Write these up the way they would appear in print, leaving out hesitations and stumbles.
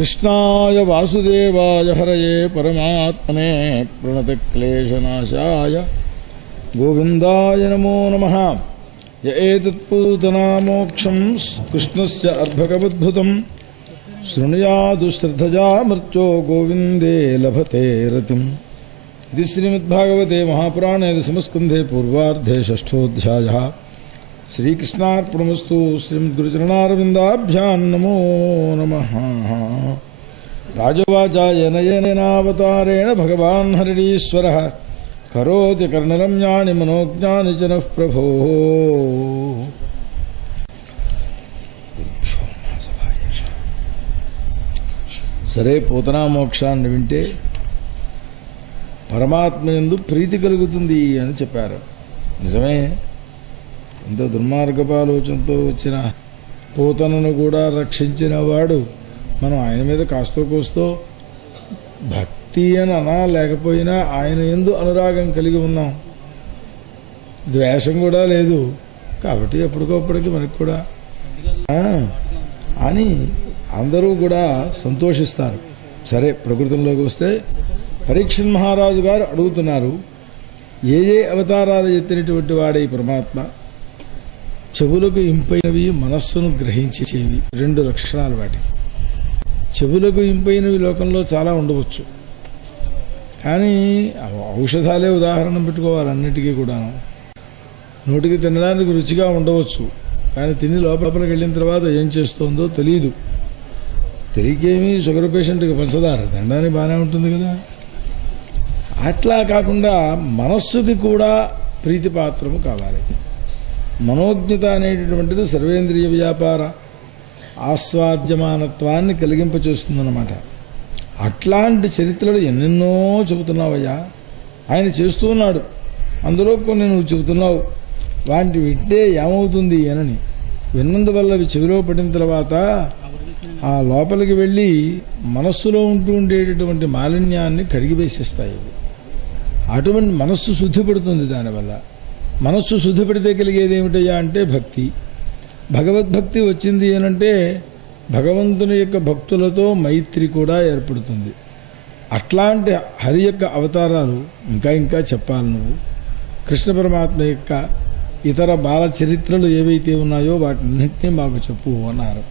कृष्णाय वासुदेवाय हरये परमात्मने प्रणतक्लेशनाशाय गोविन्दाय नमो नमः। य एतत्पूतनामोक्षं कृष्णस्य अर्भकवद्भुतं शृणुयादु श्रद्धया मृत्यो गोविन्दे लभते रतिम्। इति श्रीमद्भागवते महापुराणे दशमस्कन्धे पूर्वार्धे षष्ठोऽध्यायः। श्रीकृष्णार्पणमस्तु। श्रीमद्गुरुचरणारविन्दाभ्यां नमो नमः। राजोवाच येन येनावतारेण भगवान् हरिणीश्वरः करोति कर्णरम्याणि मनोज्ञानि च नः प्रभोः। సరే, పూతనా మోక్షాన్ని వింటే పరమాత్మ యందు ప్రీతి కలుగుతుంది అని చెప్పారు. నిజమే, ఎంతో దుర్మార్గపాలోచనతో వచ్చిన పూతనను కూడా రక్షించిన వాడు మనం ఆయన మీద కాస్తో కోస్తో భక్తి అని అనా లేకపోయినా ఆయన యందు అనురాగం కలిగి ఉన్నాం. ద్వేషం కూడా లేదు కాబట్టి ఎప్పటికప్పటికి మనకు కూడా అని అందరూ కూడా సంతోషిస్తారు. సరే, ప్రకృతంలోకి వస్తే పరీక్షణ్ మహారాజు గారు అడుగుతున్నారు, ఏ ఏ అవతారాలు ఎత్తినటువంటి వాడే పరమాత్మ, చెవులకు ఇంపైనవి మనస్సును గ్రహించేవి. రెండు లక్షణాలు వాటి. చెవులకు ఇంపైనవి లోకంలో చాలా ఉండవచ్చు, కానీ ఔషధాలే ఉదాహరణ పెట్టుకోవాలి. అన్నిటికీ కూడా నోటికి తినడానికి రుచిగా ఉండవచ్చు, కానీ తిని లోపలికి వెళ్ళిన తర్వాత ఏం చేస్తుందో తెలియదు. తెలియకేమి షుగర్ పేషెంట్కి పంచదార తినడానికి బాగానే ఉంటుంది కదా. అట్లా కాకుండా మనస్సుకి కూడా ప్రీతిపాత్రము కావాలి. మనోజ్ఞత అనేటటువంటిది సర్వేంద్రియ వ్యాపార ఆస్వాద్యమానత్వాన్ని కలిగింపచేస్తుందన్నమాట. అట్లాంటి చరిత్రలు ఎన్నెన్నో చెబుతున్నావయ్యా. ఆయన చేస్తూ ఉన్నాడు, అందులో కొన్ని నువ్వు చెబుతున్నావు. వాటి వింటే ఏమవుతుంది అనని విన్నందువల్ల అవి చెవిలో పడిన తర్వాత ఆ లోపలికి వెళ్ళి మనస్సులో ఉంటూ ఉండేటటువంటి మాలిన్యాన్ని కడిగివేసేస్తాయి. అటువంటి మనస్సు శుద్ధిపడుతుంది. దానివల్ల మనస్సు శుద్ధిపడితే కలిగేది ఏమిటయ్యా అంటే భక్తి. భగవద్భక్తి వచ్చింది అనంటే భగవంతుని యొక్క భక్తులతో మైత్రి కూడా ఏర్పడుతుంది. అట్లాంటి హరి యొక్క అవతారాలు ఇంకా ఇంకా చెప్పాలి నువ్వు. కృష్ణ పరమాత్మ యొక్క ఇతర బాల చరిత్రలు ఏవైతే ఉన్నాయో వాటిన్నింటినీ మాకు చెప్పు అన్నారు.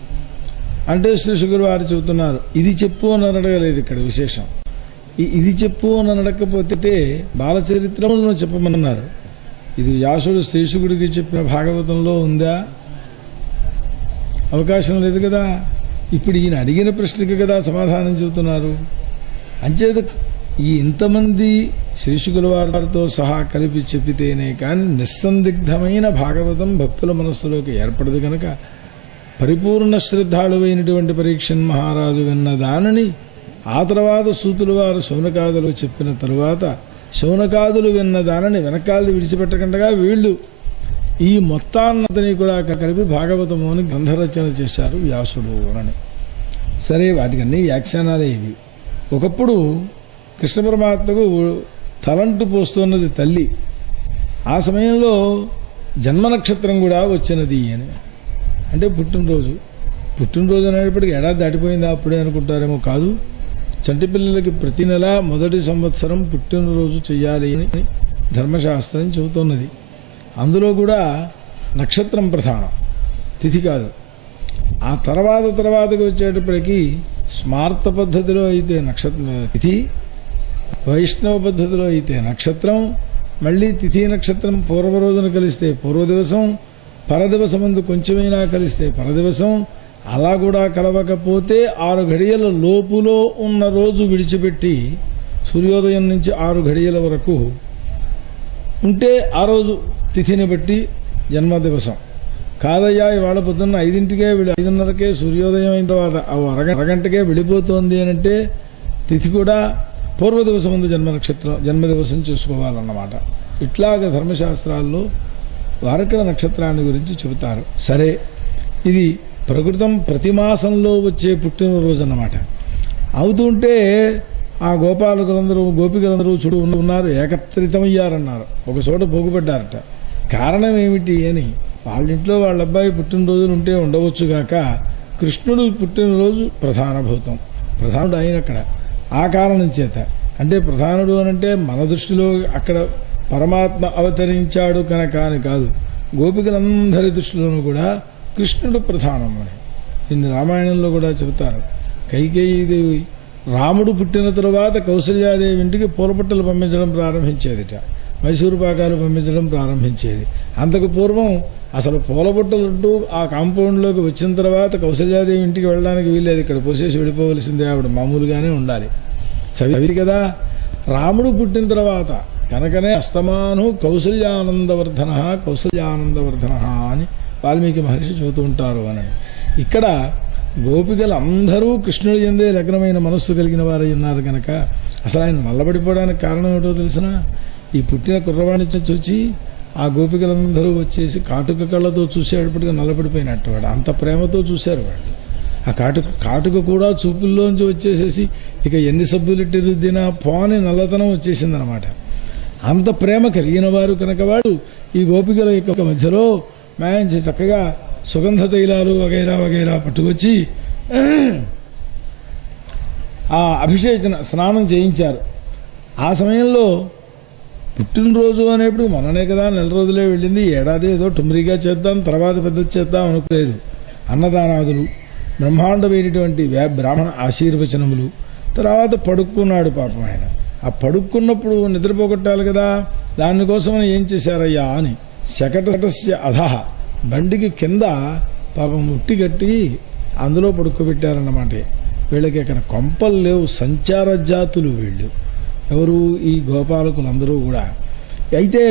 అంటే శ్రీ శుకులు వారు చెబుతున్నారు, ఇది చెప్పు అని అడగలేదు ఇక్కడ విశేషం. ఇది చెప్పు అని అడగకపోతే బాలచరిత్రములను చెప్పమన్నారు. ఇది వ్యాసుడు శ్రీశుకుడికి చెప్పిన భాగవతంలో ఉందా? అవకాశం లేదు కదా. ఇప్పుడు ఈయన అడిగిన ప్రశ్నకి కదా సమాధానం చెబుతున్నారు. అంచేత ఈ ఇంతమంది శ్రీశుకుల వారితో సహా కలిపి చెప్పితేనే కానీ నిస్సందిగ్ధమైన భాగవతం భక్తుల మనస్సులోకి ఏర్పడదు. కనుక పరిపూర్ణ శ్రద్ధాళువైనటువంటి పరీక్షణ్ మహారాజు విన్న దానిని ఆ తర్వాత సూతులు వారు శౌనకాదులు చెప్పిన తరువాత శౌనకాదులు విన్న దానిని వెనకాలది విడిచిపెట్టకుండా వీళ్ళు ఈ మొత్తాన్నంతని కూడా కలిపి భాగవతము అని గ్రంథరచన చేశారు వ్యాసుడు అని. సరే, వాటికి అన్ని వ్యాఖ్యానాలే ఇవి. ఒకప్పుడు కృష్ణ పరమాత్మకు తలంటు పోస్తున్నది తల్లి. ఆ సమయంలో జన్మ నక్షత్రం కూడా వచ్చినది అని. అంటే పుట్టినరోజు అనేప్పటికీ ఏడాది దాటిపోయిందా అప్పుడే అనుకుంటారేమో. కాదు, చంటి పిల్లలకి ప్రతి నెల మొదటి సంవత్సరం పుట్టినరోజు చెయ్యాలి అని ధర్మశాస్త్రం చెబుతున్నది. అందులో కూడా నక్షత్రం ప్రధానం, తిథి కాదు. ఆ తర్వాతకు వచ్చేటప్పటికీ స్మార్త పద్ధతిలో అయితే తిథి, వైష్ణవ పద్ధతిలో అయితే నక్షత్రం, మళ్ళీ తిథి నక్షత్రం పూర్వ రోజున కలిస్తే పూర్వదివసం, పరదివసమందు కొంచెమైనా కలిస్తే పరదివసం. అలా కూడా కలవకపోతే 6 గడియల లోపులో ఉన్న రోజు విడిచిపెట్టి సూర్యోదయం నుంచి 6 గడియల వరకు ఉంటే ఆ రోజు తిథిని బట్టి జన్మదివసం. కాదయ్యా, ఇవాళ పొద్దున్న 5ంటికే 5:30కే సూర్యోదయం అయిన తర్వాత అరగంటకే వెళ్ళిపోతోంది అని అంటే తిథి కూడా పూర్వదివసం ముందు జన్మదివసం చేసుకోవాలన్నమాట. ఇట్లాగ ధర్మశాస్త్రాల్లో వారకడ నక్షత్రాన్ని గురించి చెబుతారు. సరే, ఇది ప్రకృతం ప్రతి మాసంలో వచ్చే పుట్టినరోజు అన్నమాట. అవుతుంటే ఆ గోపికలందరూ చుడు ఉన్నారు, ఏకత్రితమయ్యారన్నారు, ఒక చోట పోగుపడ్డారట. కారణం ఏమిటి అని వాళ్ళ ఇంట్లో వాళ్ళ అబ్బాయి పుట్టినరోజులు ఉంటే ఉండవచ్చుగాక కృష్ణుడు పుట్టినరోజు ప్రధాన భూతం. ప్రధానుడు ఆయన అక్కడ. ఆ కారణం చేత అంటే ప్రధానుడు అనంటే మన దృష్టిలో అక్కడ పరమాత్మ అవతరించాడు కనుక అని కాదు, గోపికలందరి దృష్టిలోనూ కూడా కృష్ణుడు ప్రధానం అని దీన్ని రామాయణంలో కూడా చెబుతారు. కైకేయీదేవి రాముడు పుట్టిన తరువాత కౌసల్యాదేవి ఇంటికి పూలపట్టలు పంపించడం ప్రారంభించేదిట, మైసూరు పాకాలు పంపించడం ప్రారంభించేది. అంతకు పూర్వం అసలు పూలబుట్టలుంటూ ఆ కాంపౌండ్లోకి వచ్చిన తర్వాత కౌసల్యాదేవి ఇంటికి వెళ్ళడానికి వీల్లేదు, ఇక్కడ పోసేసి వెళ్ళిపోవలసిందే, ఆవిడ మామూలుగానే ఉండాలి. సవితి కదా. రాముడు పుట్టిన తర్వాత కనుకనే అస్తమాను కౌసల్యానందవర్ధన కౌసల్యానందవర్ధన అని వాల్మీకి మహర్షి చెబుతూ ఉంటారు అని. ఇక్కడ గోపికలు అందరూ కృష్ణుడి యందే లగ్నమైన మనస్సు కలిగిన వారై ఉన్నారు కనుక అసలు ఆయన నల్లబడిపోవడానికి కారణం ఏమిటో తెలిసిన, ఈ పుట్టిన కుర్రవాణి చూచి ఆ గోపికలందరూ వచ్చేసి కాటుక కళ్ళతో చూసేటప్పటికి నల్లబడిపోయినట్టు వాడు, అంత ప్రేమతో చూశారు వాళ్ళు. ఆ కాటుక కూడా చూపుల్లోంచి వచ్చేసేసి ఇక ఎన్ని సబ్బులెట్టి రుద్దినా పోని నల్లతనం వచ్చేసిందనమాట. అంత ప్రేమ కలిగిన వారు కనుక వాడు ఈ గోపికల యొక్క మధ్యలో మంచి చక్కగా సుగంధ తైలాలు వగైరా వగైరా పట్టుకొచ్చి ఆ అభిషేచన స్నానం చేయించారు. ఆ సమయంలో పుట్టినరోజు అనేప్పుడు మొన్ననే కదా, నెల రోజులే వెళ్ళింది, ఏడాది ఏదో టుమ్రీగా చేద్దాం తర్వాత పెద్ద చేద్దాం అనుకోలేదు. అన్నదానాదులు, బ్రహ్మాండమైనటువంటి బ్రాహ్మణ ఆశీర్వచనములు, తర్వాత పడుక్కున్నాడు పాపం ఆయన. ఆ పడుక్కున్నప్పుడు నిద్రపోగొట్టాలి కదా, దానికోసమని ఏం చేశారయ్యా అని శకటస్య అధః బండికి కింద పాపం ముట్టి కట్టి అందులో పడుకోబెట్టారన్నమాట. వీళ్ళకి అక్కడ కొంపలు లేవు, సంచార జాతులు వీళ్ళు. ఎవరు? ఈ గోపాలకులందరూ కూడా. అయితే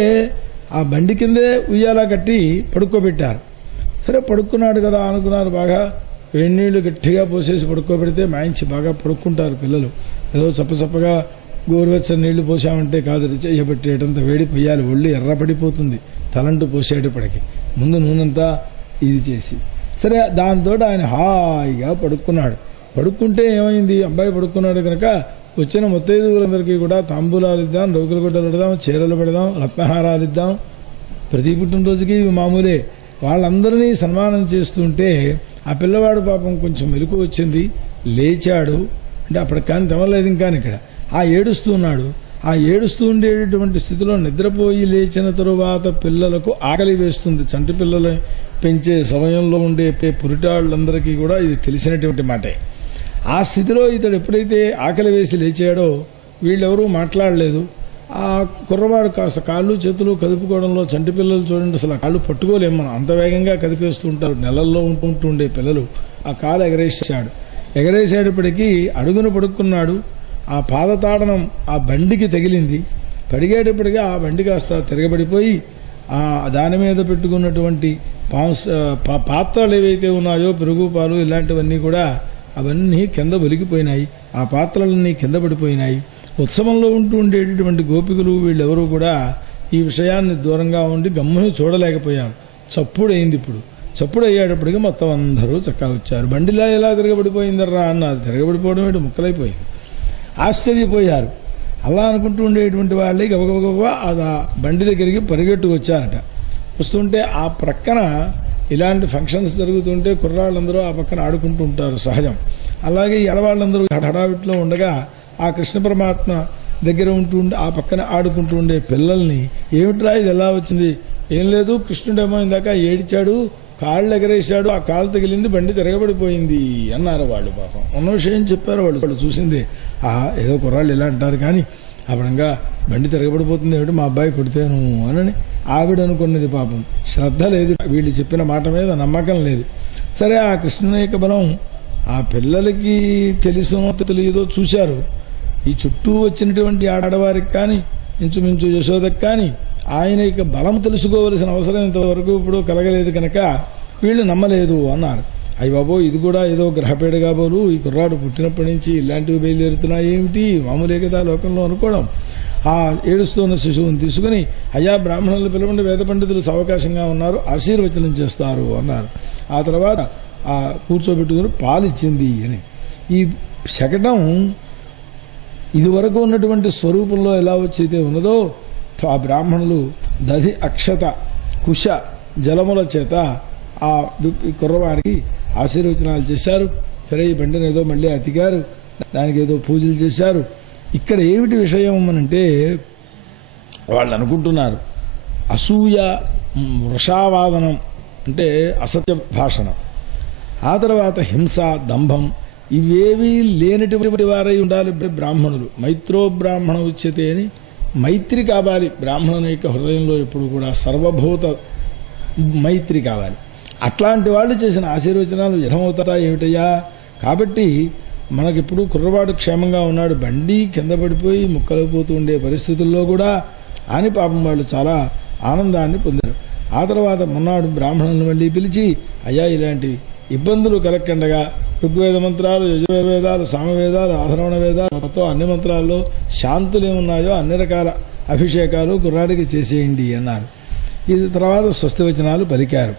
ఆ బండి కిందే ఉయ్యాలా కట్టి పడుకోబెట్టారు. సరే పడుకున్నాడు కదా అనుకున్నారు, బాగా వేడినీళ్లు గట్టిగా పోసేసి పడుకోబెడితే మంచి బాగా పడుకుంటారు పిల్లలు. ఏదో చప్పచప్పగా గోరువెచ్చని నీళ్లు పోసామంటే కాదు, చేయబెట్టేటంత వేడి పోయాలి, ఒళ్ళు ఎర్రపడిపోతుంది తలంటూ పోసేటప్పటికి, ముందు నూనెంతా ఇది చేసి. సరే దాంతో ఆయన హాయిగా పడుకున్నాడు. పడుకుంటే ఏమైంది, అబ్బాయి పడుకున్నాడు కనుక వచ్చిన ముత్తైదువులందరికీ కూడా తాంబూలాలు ఇద్దాం, రౌకుల గుడ్డలు పెడదాం, చీరలు పెడదాం, రత్నహారాలు ఇద్దాం. ప్రతి పుట్టినరోజుకి ఇవి మామూలే. వాళ్ళందరినీ సన్మానం చేస్తుంటే ఆ పిల్లవాడు పాపం కొంచెం మెలకు వచ్చింది, లేచాడు. అంటే అప్పటికి కానీ తెమలేదు ఇంకా ఇక్కడ. ఆ ఏడుస్తున్నాడు. ఆ ఏడుస్తూ ఉండేటటువంటి స్థితిలో నిద్రపోయి లేచిన తరువాత పిల్లలకు ఆకలి వేస్తుంది. చంటి పిల్లలు పెంచే సమయంలో ఉండే పురిటాళ్ళందరికీ కూడా ఇది తెలిసినటువంటి మాటే. ఆ స్థితిలో ఇతడు ఎప్పుడైతే ఆకలి వేసి లేచాడో వీళ్ళెవరూ మాట్లాడలేదు. ఆ కుర్రవాడు కాస్త కాళ్ళు చేతులు కదుపుకోవడంలో, చంటి పిల్లలు చూడండి అసలు ఆ కాళ్ళు పట్టుకోలేము మనం, అంత వేగంగా కదిపేస్తూ ఉంటారు. నెలల్లో ఉంటుండే పిల్లలు. ఆ కాలు ఎగరేసాడు. ఎగరేసేటప్పటికీ అడుగున పడుకున్నాడు. ఆ పాదతాడనం ఆ బండికి తగిలింది. పడిగేటప్పటికీ ఆ బండి కాస్త తిరగబడిపోయి ఆ దాని మీద పెట్టుకున్నటువంటి పాత్రలు ఏవైతే ఉన్నాయో, పెరుగు పాలు ఇలాంటివన్నీ కూడా అవన్నీ కింద ఒలిగిపోయినాయి. ఆ పాత్రలన్నీ కింద పడిపోయినాయి. ఉత్సవంలో ఉంటూ ఉండేటటువంటి గోపికలు వీళ్ళెవరూ కూడా ఈ విషయాన్ని దూరంగా ఉండి గమ్ముని చూడలేకపోయారు. చప్పుడైంది. ఇప్పుడు చప్పుడు అయ్యేటప్పటికి మొత్తం అందరూ చక్కగా వచ్చారు. బండిలా ఎలా తిరగబడిపోయిందర్రా అన్నారు. తిరగబడిపోవడం ఏంటి, ముక్కలైపోయింది. ఆశ్చర్యపోయారు. అలా అనుకుంటూ ఉండేటువంటి వాళ్ళే గబగబగబా ఆ బండి దగ్గరికి పరిగెట్టుకు వచ్చారట. వస్తుంటే ఆ ప్రక్కన ఇలాంటి ఫంక్షన్స్ జరుగుతుంటే కుర్రాళ్ళందరూ ఆ పక్కన ఆడుకుంటూ ఉంటారు సహజం. అలాగే ఎడవాళ్ళందరూ హడావిట్లో ఉండగా ఆ కృష్ణ పరమాత్మ దగ్గర ఉంటూ ఆ పక్కన ఆడుకుంటూ ఉండే పిల్లల్ని, ఏమిట్రా ఇది ఎలా వచ్చింది? ఏం లేదు, కృష్ణుడేమో ఇందాక ఏడిచాడు, కాళ్ళు ఎగరేశాడు, ఆ కాలు తగిలింది, బండి తిరగబడిపోయింది అన్నారు వాళ్ళు. పాపం ఉన్న విషయం చెప్పారు వాళ్ళు చూసింది. ఏదో కుర్రాళ్ళు ఇలా అంటారు కానీ అప్పుడంగా బండి తిరగబడిపోతుంది ఏమిటి, మా అబ్బాయి పుడితేను అని ఆవిడ అనుకున్నది. పాపం శ్రద్ధ లేదు, వీళ్ళు చెప్పిన మాట మీద నమ్మకం లేదు. సరే ఆ కృష్ణుని యొక్క బలం ఆ పిల్లలకి తెలుసునో తెలియదో చూశారు. ఈ చుట్టూ వచ్చినటువంటి ఆడవారికి కానీ ఇంచుమించు యశోదకి కానీ ఆయన యొక్క బలం తెలుసుకోవలసిన అవసరం ఇంతవరకు ఇప్పుడు కలగలేదు కనుక వీళ్ళు నమ్మలేదు అన్నారు. అయ్య బాబో, ఇది కూడా ఏదో గ్రహపేడ కాబోలు, ఈ కుర్రాడు పుట్టినప్పటి నుంచి ఇలాంటివి బయలుదేరుతున్నాయి ఏమిటి, మామూలే కదా లోకంలో అనుకోవడం. ఆ ఏడుస్తున్న శిశువుని తీసుకుని, అయ్యా బ్రాహ్మణులు పిలవండి, వేద పండితులు అవకాశంగా ఉన్నారు, ఆశీర్వచనం చేస్తారు అన్నారు. ఆ తర్వాత ఆ కూర్చోబెట్టుకుని పాలిచ్చింది అని. ఈ శకటం ఇదివరకు ఉన్నటువంటి స్వరూపంలో ఎలా వచ్చైతే ఉన్నదో ఆ బ్రాహ్మణులు దధి అక్షత కుశ జలముల చేత ఆ కుర్రవాడికి ఆశీర్వచనాలు చేశారు. సరే ఈ బండిని ఏదో మళ్ళీ అతికారు. దానికి ఏదో పూజలు చేశారు. ఇక్కడ ఏమిటి విషయం అనంటే వాళ్ళు అనుకుంటున్నారు అసూయ, వృషావాదనం అంటే అసత్య భాషణం, ఆ తర్వాత హింస, దంభం, ఇవేవీ లేనటువంటి వారై ఉండాలి బ్రాహ్మణులు. మైత్రో బ్రాహ్మణ ఉచ్యతే అని మైత్రి కావాలి బ్రాహ్మణుని యొక్క హృదయంలో, ఎప్పుడు కూడా సర్వభూత మైత్రి కావాలి. అట్లాంటి వాళ్ళు చేసిన ఆశీర్వచనాలు వ్యర్థమవుతారా ఏమిటయ్యా? కాబట్టి మనకిప్పుడు కుర్రవాడు క్షేమంగా ఉన్నాడు, బండి కింద పడిపోయి ముక్కలైపోతూ ఉండే పరిస్థితుల్లో కూడా అని పాపం వాళ్ళు చాలా ఆనందాన్ని పొందారు. ఆ తర్వాత మొన్నాడు బ్రాహ్మణులను మళ్ళీ పిలిచి, అయ్యా ఇలాంటి ఇబ్బందులు కలక్కండగా ఋగ్వేద మంత్రాలు, యజుర్వేదాలు, సామవేదాలు, ఆధర్వణ వేదాలు, మొత్తం అన్ని మంత్రాల్లో శాంతులు ఏమున్నాయో అన్ని రకాల అభిషేకాలు కుర్రాడికి చేసేయండి అన్నారు. ఇది తర్వాత స్వస్తివచనాలు పలికారు.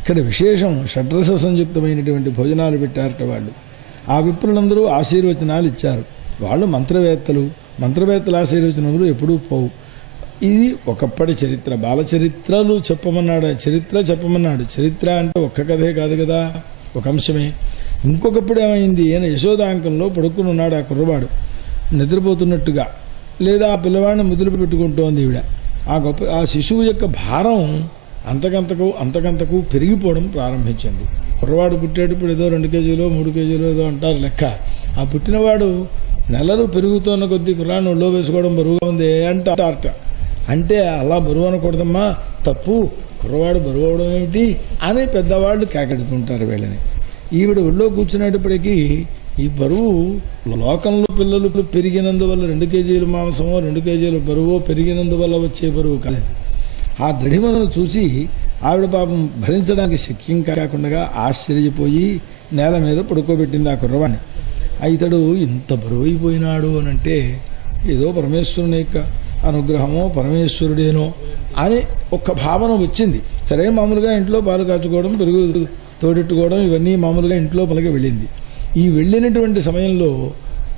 ఇక్కడ విశేషం షడ్రస సంయుక్తమైనటువంటి భోజనాలు పెట్టారట వాళ్ళు. ఆ విప్రులందరూ ఆశీర్వచనాలు ఇచ్చారు. వాళ్ళు మంత్రవేత్తల ఆశీర్వచనములు ఎప్పుడూ పోవు. ఇది ఒకప్పటి చరిత్ర. బాలచరిత్రలు చెప్పమన్నాడు, చరిత్ర చెప్పమన్నాడు. చరిత్ర అంటే ఒక్క కథే కాదు కదా, ఒక అంశమే. ఇంకొకప్పుడు ఏమైంది, ఈయన యశోదాంకంలో పడుకుని ఉన్నాడు ఆ కుర్రవాడు నిద్రపోతున్నట్టుగా, లేదా ఆ పిల్లవాడిని ముద్దులు పెట్టుకుంటోంది ఈవిడ. ఆ శిశువు యొక్క భారం అంతకంతకు పెరిగిపోవడం ప్రారంభించింది. కుర్రవాడు పుట్టేటప్పుడు ఏదో 2 కేజీలు 3 కేజీలు ఏదో అంటారు లెక్క. ఆ పుట్టినవాడు నెలలు పెరుగుతున్న కొద్దీ కుర్రాన్ని ఒళ్ళో వేసుకోవడం బరువుగా ఉంది అంటారట. అంటే అలా బరువు అనకూడదమ్మా, తప్పు, కుర్రవాడు బరువు అవడం ఏమిటి అని పెద్దవాళ్ళు కేకెడుతుంటారు వీళ్ళని. ఈవిడ ఒళ్ళో కూర్చునేటప్పటికీ ఈ బరువు లోకంలో పిల్లలు పెరిగినందువల్ల 2 కేజీలు మాంసమో 2 కేజీలు బరువో పెరిగినందువల్ల వచ్చే బరువు కాదు. ఆ దృఢిమను చూసి ఆవిడ పాపం భరించడానికి శక్యం కాకుండా ఆశ్చర్యపోయి నేల మీద పడుకోబెట్టింది ఆ కుర్రవాణ్ణి. ఇతడు ఇంత బరువు అయిపోయినాడు అనంటే ఏదో పరమేశ్వరుని యొక్క అనుగ్రహమో పరమేశ్వరుడేనో అని ఒక్క భావన వచ్చింది. సరే, మామూలుగా ఇంట్లో పాలు కాచుకోవడం, పెరుగు తోడెట్టుకోవడం, ఇవన్నీ మామూలుగా ఇంట్లో పలకి వెళ్ళింది. ఈ వెళ్ళినటువంటి సమయంలో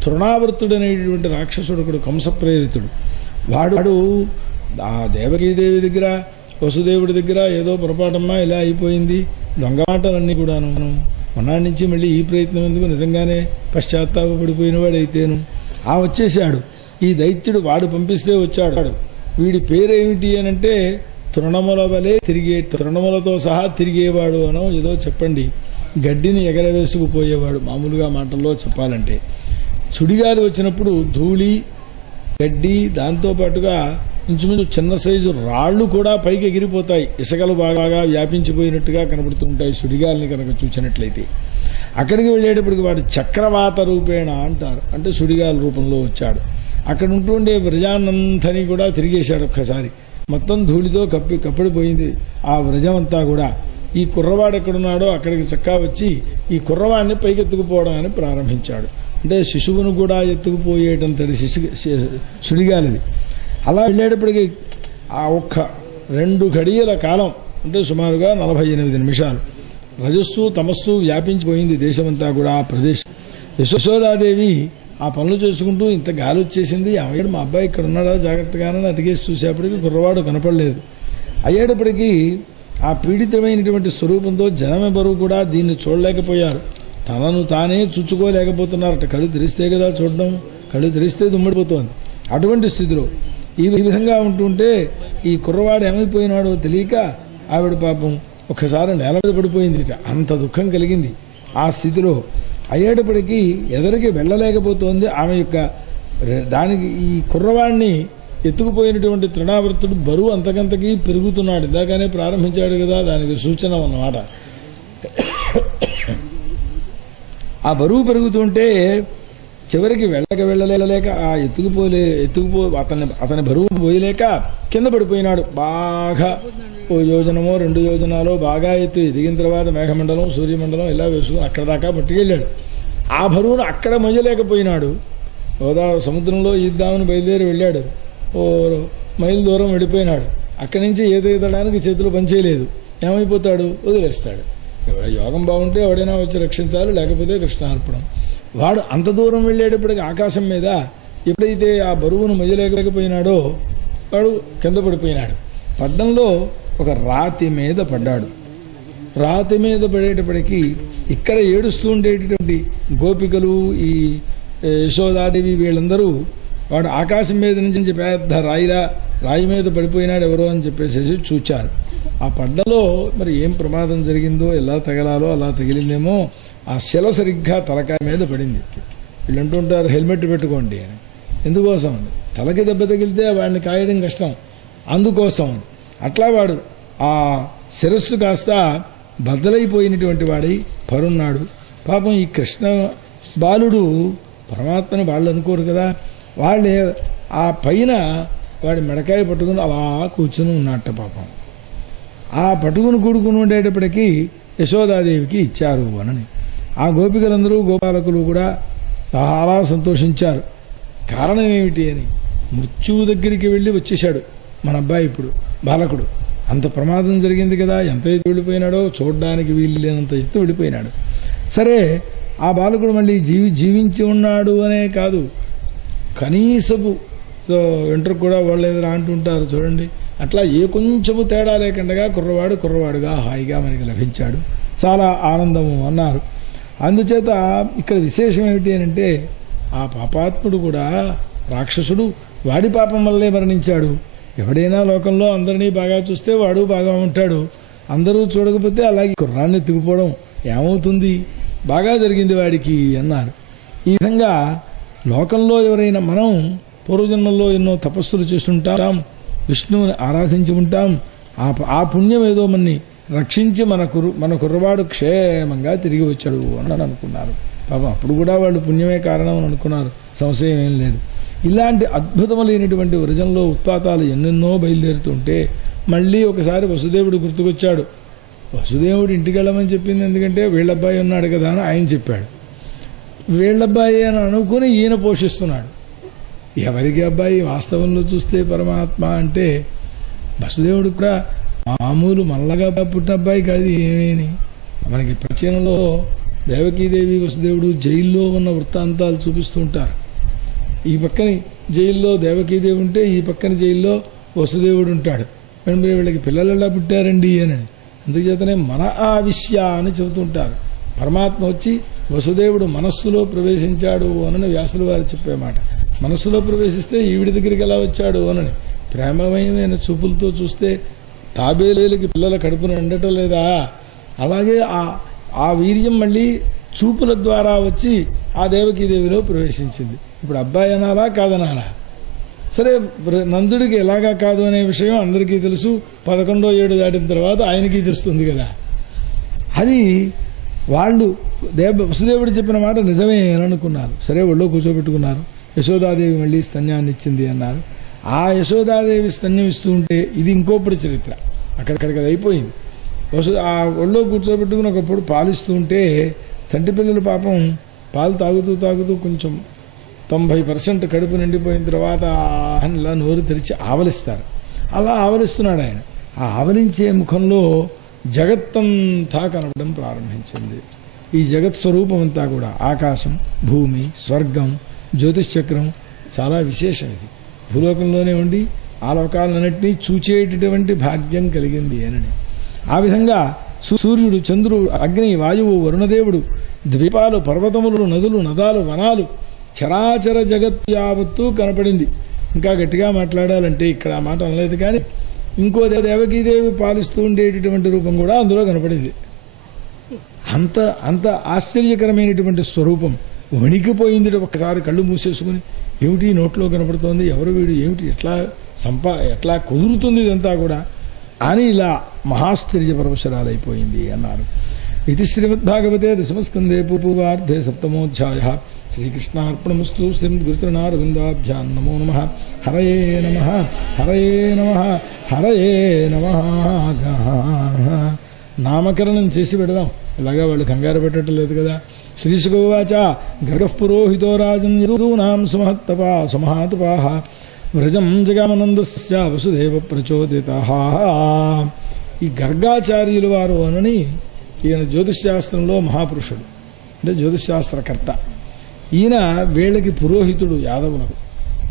తృణావర్తుడు అనేటువంటి రాక్షసుడు ఒకడు, కంసప్రేరితుడు, వాడు ఆ దేవకీదేవి దగ్గర, వసుదేవుడి దగ్గర ఏదో పొరపాటమ్మా ఇలా అయిపోయింది, దొంగ మాటలన్నీ కూడాను, మొన్నటి నుంచి మళ్ళీ ఈ ప్రయత్నం ఎందుకు, నిజంగానే పశ్చాత్తాపడిపోయిన వాడైతేను వచ్చేసాడు. ఈ దైత్యుడు వాడు పంపిస్తే వచ్చాడు. వీడి పేరేమిటి అనంటే తృణముల వలె తృణములతో సహా తిరిగేవాడు అనో ఏదో చెప్పండి, గడ్డిని ఎగరవేసుకుపోయేవాడు మామూలుగా మాటల్లో చెప్పాలంటే. సుడిగాలి వచ్చినప్పుడు ధూళి, గడ్డి, దాంతోపాటుగా ఇంచుమించు చిన్న సైజు రాళ్లు కూడా పైకి ఎగిరిపోతాయి. ఇసుకలు బాగా వ్యాపించిపోయినట్టుగా కనబడుతూ ఉంటాయి సుడిగాలిని కనుక చూసినట్లయితే. అక్కడికి వెళ్ళేటప్పటికి వాడు చక్రవాత రూపేణ అంటారు, అంటే సుడిగాలి రూపంలో వచ్చాడు. అక్కడ ఉంటుండే వ్రజాన్నంతని కూడా తిరిగేశాడు ఒక్కసారి. మొత్తం ధూళితో కప్పిడిపోయింది ఆ వ్రజమంతా కూడా. ఈ కుర్రవాడు ఎక్కడున్నాడో అక్కడికి చక్కా వచ్చి ఈ కుర్రవాడిని పైకెత్తుకుపోవడం అని ప్రారంభించాడు. అంటే శిశువును కూడా ఎత్తుకుపోయేటంతటి సుడిగాలిది. అలా వెళ్ళేటప్పటికి ఆ ఒక్క 2 ఘడియల కాలం, అంటే సుమారుగా 48 నిమిషాలు రజస్సు తమస్సు వ్యాపించిపోయింది దేశమంతా కూడా. ఆ ప్రదేశం యశోదాదేవి ఆ పనులు చేసుకుంటూ ఇంత గాలి వచ్చేసింది, అయ్యాడు మా అబ్బాయి ఇక్కడ ఉన్నాడా జాగ్రత్తగానే అటుకేసి చూసేప్పటికి కుర్రవాడు కనపడలేదు. అయ్యేటప్పటికీ ఆ పీడితమైనటువంటి స్వరూపంతో జనమెవరూ కూడా దీన్ని చూడలేకపోయారు, తనను తానే చుచ్చుకోలేకపోతున్నారట. కళ్ళు తెరిస్తే కదా చూడడం, కళ్ళు తెరిస్తే దుమ్మిడిపోతోంది. అటువంటి స్థితిలో ఈ విధంగా ఉంటుంటే ఈ కుర్రవాడు ఏమైపోయినాడో తెలియక ఆవిడ పాపం ఒక్కసారి నేల మీద పడిపోయింది. అంత దుఃఖం కలిగింది ఆ స్థితిలో. అయ్యేటప్పటికీ ఎదరికి వెళ్ళలేకపోతోంది ఆమె యొక్క దానికి. ఈ కుర్రవాడిని ఎత్తుకుపోయినటువంటి తృణావర్తుడు బరువు అంతకంతకీ పెరుగుతున్నాడు. ఇందాకనే ప్రారంభించాడు కదా, దానికి సూచన అన్నమాట. ఆ బరువు పెరుగుతుంటే చివరికి వెళ్ళలేక ఆ అతని బరువు పోయలేక కింద పడిపోయినాడు. బాగా 1 యోజనమో 2 యోజనాలో బాగా ఎత్తు ఎదిగిన తర్వాత మేఘమండలం, సూర్యమండలం ఇలా వేసుకుని అక్కడ దాకా పట్టుకెళ్ళాడు. ఆ బరువును అక్కడ మొయ్యలేకపోయినాడు. గోదావరి సముద్రంలో ఈద్దామని బయలుదేరి వెళ్ళాడు. 1 మైలు దూరం వెళ్ళిపోయినాడు. అక్కడి నుంచి ఈదడానికి చేతులు పనిచేయలేదు. ఏమైపోతాడు, వదిలేస్తాడు. యోగం బాగుంటే ఎవడైనా వచ్చి రక్షించాలి, లేకపోతే కృష్ణార్పణం. వాడు అంత దూరం వెళ్ళేటప్పటికి ఆకాశం మీద ఎప్పుడైతే ఆ బరువును మొయ్యలేకపోయినాడో వాడు కింద పడిపోయినాడు. పడ్డంలో ఒక రాతి మీద పడ్డాడు. రాతి మీద పడేటప్పటికీ ఇక్కడ ఏడుస్తూ ఉండేటటువంటి గోపికలు, ఈ యశోదాదేవి వీళ్ళందరూ వాడు ఆకాశం మీద నుంచి పెద్ద రాయి మీద పడిపోయినాడు ఎవరో అని చెప్పేసి చూచారు. ఆ పడ్డలో మరి ఏం ప్రమాదం జరిగిందో, ఎలా తగలాలో అలా తగిలిందేమో. ఆ శిల సరిగ్గా తలకాయ మీద పడింది. వీళ్ళు అంటుంటారు హెల్మెట్ పెట్టుకోండి అని. ఎందుకోసం? తలకి దెబ్బ తగిలితే వాడిని కాయడం కష్టం, అందుకోసం. అట్లా వాడు ఆ శిరస్సు కాస్త బద్దలైపోయినటువంటి వాడై పరున్నాడు. పాపం ఈ కృష్ణ బాలుడు పరమాత్మని వాళ్ళు అనుకోరు కదా, వాళ్ళే ఆ పైన వాడి మెడకాయ పట్టుకుని అలా కూర్చుని ఉన్నట్ట. పాపం ఆ పట్టుకుని కూడుకుని ఉండేటప్పటికీ యశోదాదేవికి ఇచ్చారు అని ఆ గోపికలందరూ గోపాలకులు కూడా చాలా సంతోషించారు. కారణం ఏమిటి అని, మృత్యువు దగ్గరికి వెళ్ళి వచ్చేశాడు మన అబ్బాయి. ఇప్పుడు బాలకుడు అంత ప్రమాదం జరిగింది కదా, ఎంత ఎత్తు వెళ్ళిపోయినాడో చూడడానికి వీలు లేనంత ఎత్తు వెళ్ళిపోయినాడు. సరే, ఆ బాలకుడు మళ్ళీ జీవించి ఉన్నాడు అనే కాదు, కనీసపు వెంట్రుకు కూడా వాళ్ళు ఎదురా అంటుంటారు చూడండి, అట్లా ఏ కొంచెము తేడా లేకుండా కుర్రవాడుగా హాయిగా మనకి లభించాడు. చాలా ఆనందము అన్నారు. అందుచేత ఇక్కడ విశేషం ఏమిటి అంటే, ఆ పాపాత్ముడు కూడా రాక్షసుడు వాడి పాపం వల్లే మరణించాడు. ఎవడైనా లోకంలో అందరినీ బాగా చూస్తే వాడు బాగా ఉంటాడు, అందరూ చూడకపోతే అలాగే కుర్రాన్ని ఎత్తుకుపోవడం ఏమవుతుంది, బాగా జరిగింది వాడికి అన్నారు. ఈ విధంగా లోకంలో ఎవరైనా మనం పూర్వజన్మల్లో ఎన్నో తపస్సులు చేస్తుంటాం, విష్ణువుని ఆరాధించి ఉంటాం, ఆ పుణ్యం ఏదో మన్ని రక్షించి మన కుర్రవాడు క్షేమంగా తిరిగి వచ్చాడు అని అనుకున్నారు. పాపం అప్పుడు కూడా వాళ్ళు పుణ్యమే కారణం అని అనుకున్నారు, సంశయం ఏం లేదు. ఇలాంటి అద్భుతములైనటువంటి వృజంలో ఉత్పాతాలు ఎన్నెన్నో బయలుదేరుతుంటే మళ్ళీ ఒకసారి వసుదేవుడు గుర్తుకొచ్చాడు. వసుదేవుడు ఇంటికి వెళ్ళమని చెప్పింది ఎందుకంటే వీళ్ళబ్బాయి ఉన్నాడు కదా అని ఆయన చెప్పాడు. వీళ్ళబ్బాయి అని అనుకుని ఈయన పోషిస్తున్నాడు. ఎవరికి అబ్బాయి? వాస్తవంలో చూస్తే పరమాత్మ అంటే వసుదేవుడు కూడా మామూలు మల్లగా పుట్టిన అబ్బాయి కాదు. ఏమేని మనకి ప్రాచీనంలో దేవకీదేవి వసుదేవుడు జైల్లో ఉన్న వృత్తాంతాలు చూపిస్తూ ఉంటారు. ఈ పక్కని జైల్లో దేవకీదేవి ఉంటే ఈ పక్కన జైల్లో వసుదేవుడు ఉంటాడు. వీళ్ళకి పిల్లలు ఎలా పుట్టారండి అని. అందుచేతనే మన ఆవిశ్య అని చెబుతుంటారు. పరమాత్మ వచ్చి వసుదేవుడు మనస్సులో ప్రవేశించాడు అని వ్యాసుల వారు చెప్పే మాట. మనస్సులో ప్రవేశిస్తే ఈవిడి దగ్గరికి ఎలా వచ్చాడు అని ప్రేమమయమైన చూపులతో చూస్తే తాబేలుకి పిల్లల కడుపున ఉండటం లేదా, అలాగే ఆ వీర్యం మళ్ళీ చూపుల ద్వారా వచ్చి ఆ దేవకీదేవిలో ప్రవేశించింది. ఇప్పుడు అబ్బాయి అనాలా కాదనాలా? సరే, నందుడికి ఎలాగా కాదు అనే విషయం అందరికీ తెలుసు. 11వ ఏడు దాటిన తర్వాత ఆయనకి తెలుస్తుంది కదా. అది వాళ్ళు వసుదేవుడు చెప్పిన మాట నిజమే అని అనుకున్నారు. సరే, ఒళ్ళో కూర్చోబెట్టుకున్నారు. యశోదాదేవి మళ్ళీ స్తన్యాన్ని ఇచ్చింది అన్నారు. ఆ యశోదాదేవి స్తన్యం ఇస్తూ ఉంటే ఇది ఇంకోప్పుడు చరిత్ర, అక్కడికి అది అయిపోయింది. ఆ ఒళ్ళో కూర్చోబెట్టుకుని ఒకప్పుడు పాలిస్తూ ఉంటే చంటి పిల్లలు పాపం పాలు తాగుతూ కొంచెం 90% కడుపు నిండిపోయిన తర్వాత ఇలా నోరు తెరిచి ఆవలిస్తారు. అలా ఆవలిస్తున్నాడు ఆయన. ఆ ఆవలించే ముఖంలో జగత్తంతా కనపడడం ప్రారంభించింది. ఈ జగత్ స్వరూపం అంతా కూడా ఆకాశం, భూమి, స్వర్గం, జ్యోతిష్చక్రం చాలా విశేషం. ఇది భూలోకంలోనే ఉండి ఆ లోకాలన్నింటినీ చూచేటటువంటి భాగ్యం కలిగింది అని. ఆ విధంగా సూర్యుడు, చంద్రుడు, అగ్ని, వాయువు, వరుణదేవుడు, ద్వీపాలు, పర్వతములు, నదులు, నదాలు, వనాలు, చరాచర జగత్తు యావత్తు కనపడింది. ఇంకా గట్టిగా మాట్లాడాలంటే ఇక్కడ ఆ మాట అనలేదు కానీ ఇంకో దేవకీదేవి పాలిస్తూ ఉండేటటువంటి రూపం కూడా అందులో కనపడింది. అంత ఆశ్చర్యకరమైనటువంటి స్వరూపం. వణికిపోయింది. ఒకసారి కళ్ళు మూసేసుకుని ఏమిటి నోట్లో కనపడుతోంది, ఎవరు వీడు, ఏమిటి, ఎట్లా కుదురుతుంది ఇదంతా కూడా అని ఇలా మహాశ్చర్య పరవశరాలైపోయింది అన్నారు. ఇది శ్రీమద్భాగవతే దశమస్కందే పూర్వార్ధే సప్తమోధ్యాయ. శ్రీకృష్ణార్పణమస్తు. శ్రీమద్గురుతరనారవిందాభ్యాం నమో నమః. హరయే నమః, హరయే నమః, హరయే నమః. నామకరణం చేసి పెడదాం. ఇలాగా వాళ్ళు కంగారు పెట్టడం లేదు కదా. శ్రీశుకవాచ గర్గః పురోహితో రాజన్ యదూనాం సుమహాతపాః వ్రజం జగామనందస్య వసుదేవ ప్రచోదితః. ఈ గర్గాచార్యులు వారు అనని ఈయన జ్యోతిష్శాస్త్రంలో మహాపురుషుడు, అంటే జ్యోతిష్శాస్త్రకర్త. ఈయన వీళ్ళకి పురోహితుడు, యాదవులకు.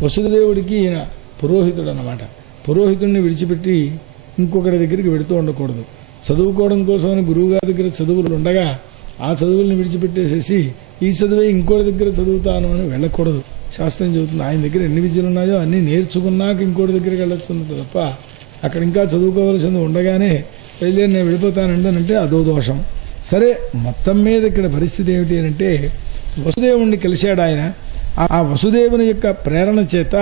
వసుదేవుడికి ఈయన పురోహితుడు అన్నమాట. పురోహితుడిని విడిచిపెట్టి ఇంకొకరి దగ్గరికి వెళుతూ ఉండకూడదు. చదువుకోవడం కోసమని గురువుగారి దగ్గర చదువులు ఉండగా ఆ చదువుల్ని విడిచిపెట్టేసేసి ఈ చదువే ఇంకోటి దగ్గర చదువుతాను అని వెళ్ళకూడదు. శాస్త్రం చెబుతుంది ఆయన దగ్గర ఎన్ని విద్యలు ఉన్నాయో అన్నీ నేర్చుకున్నాక ఇంకోటి దగ్గరికి వెళ్ళొచ్చు తప్ప అక్కడ ఇంకా చదువుకోవాల్సింది ఉండగానే బయలుదేరి నేను వెళ్ళిపోతానండి అంటే అదో దోషం. సరే, మొత్తం మీద ఇక్కడ పరిస్థితి ఏమిటి అంటే వసుదేవుణ్ణి కలిశాడు ఆయన. ఆ వసుదేవుని యొక్క ప్రేరణ చేత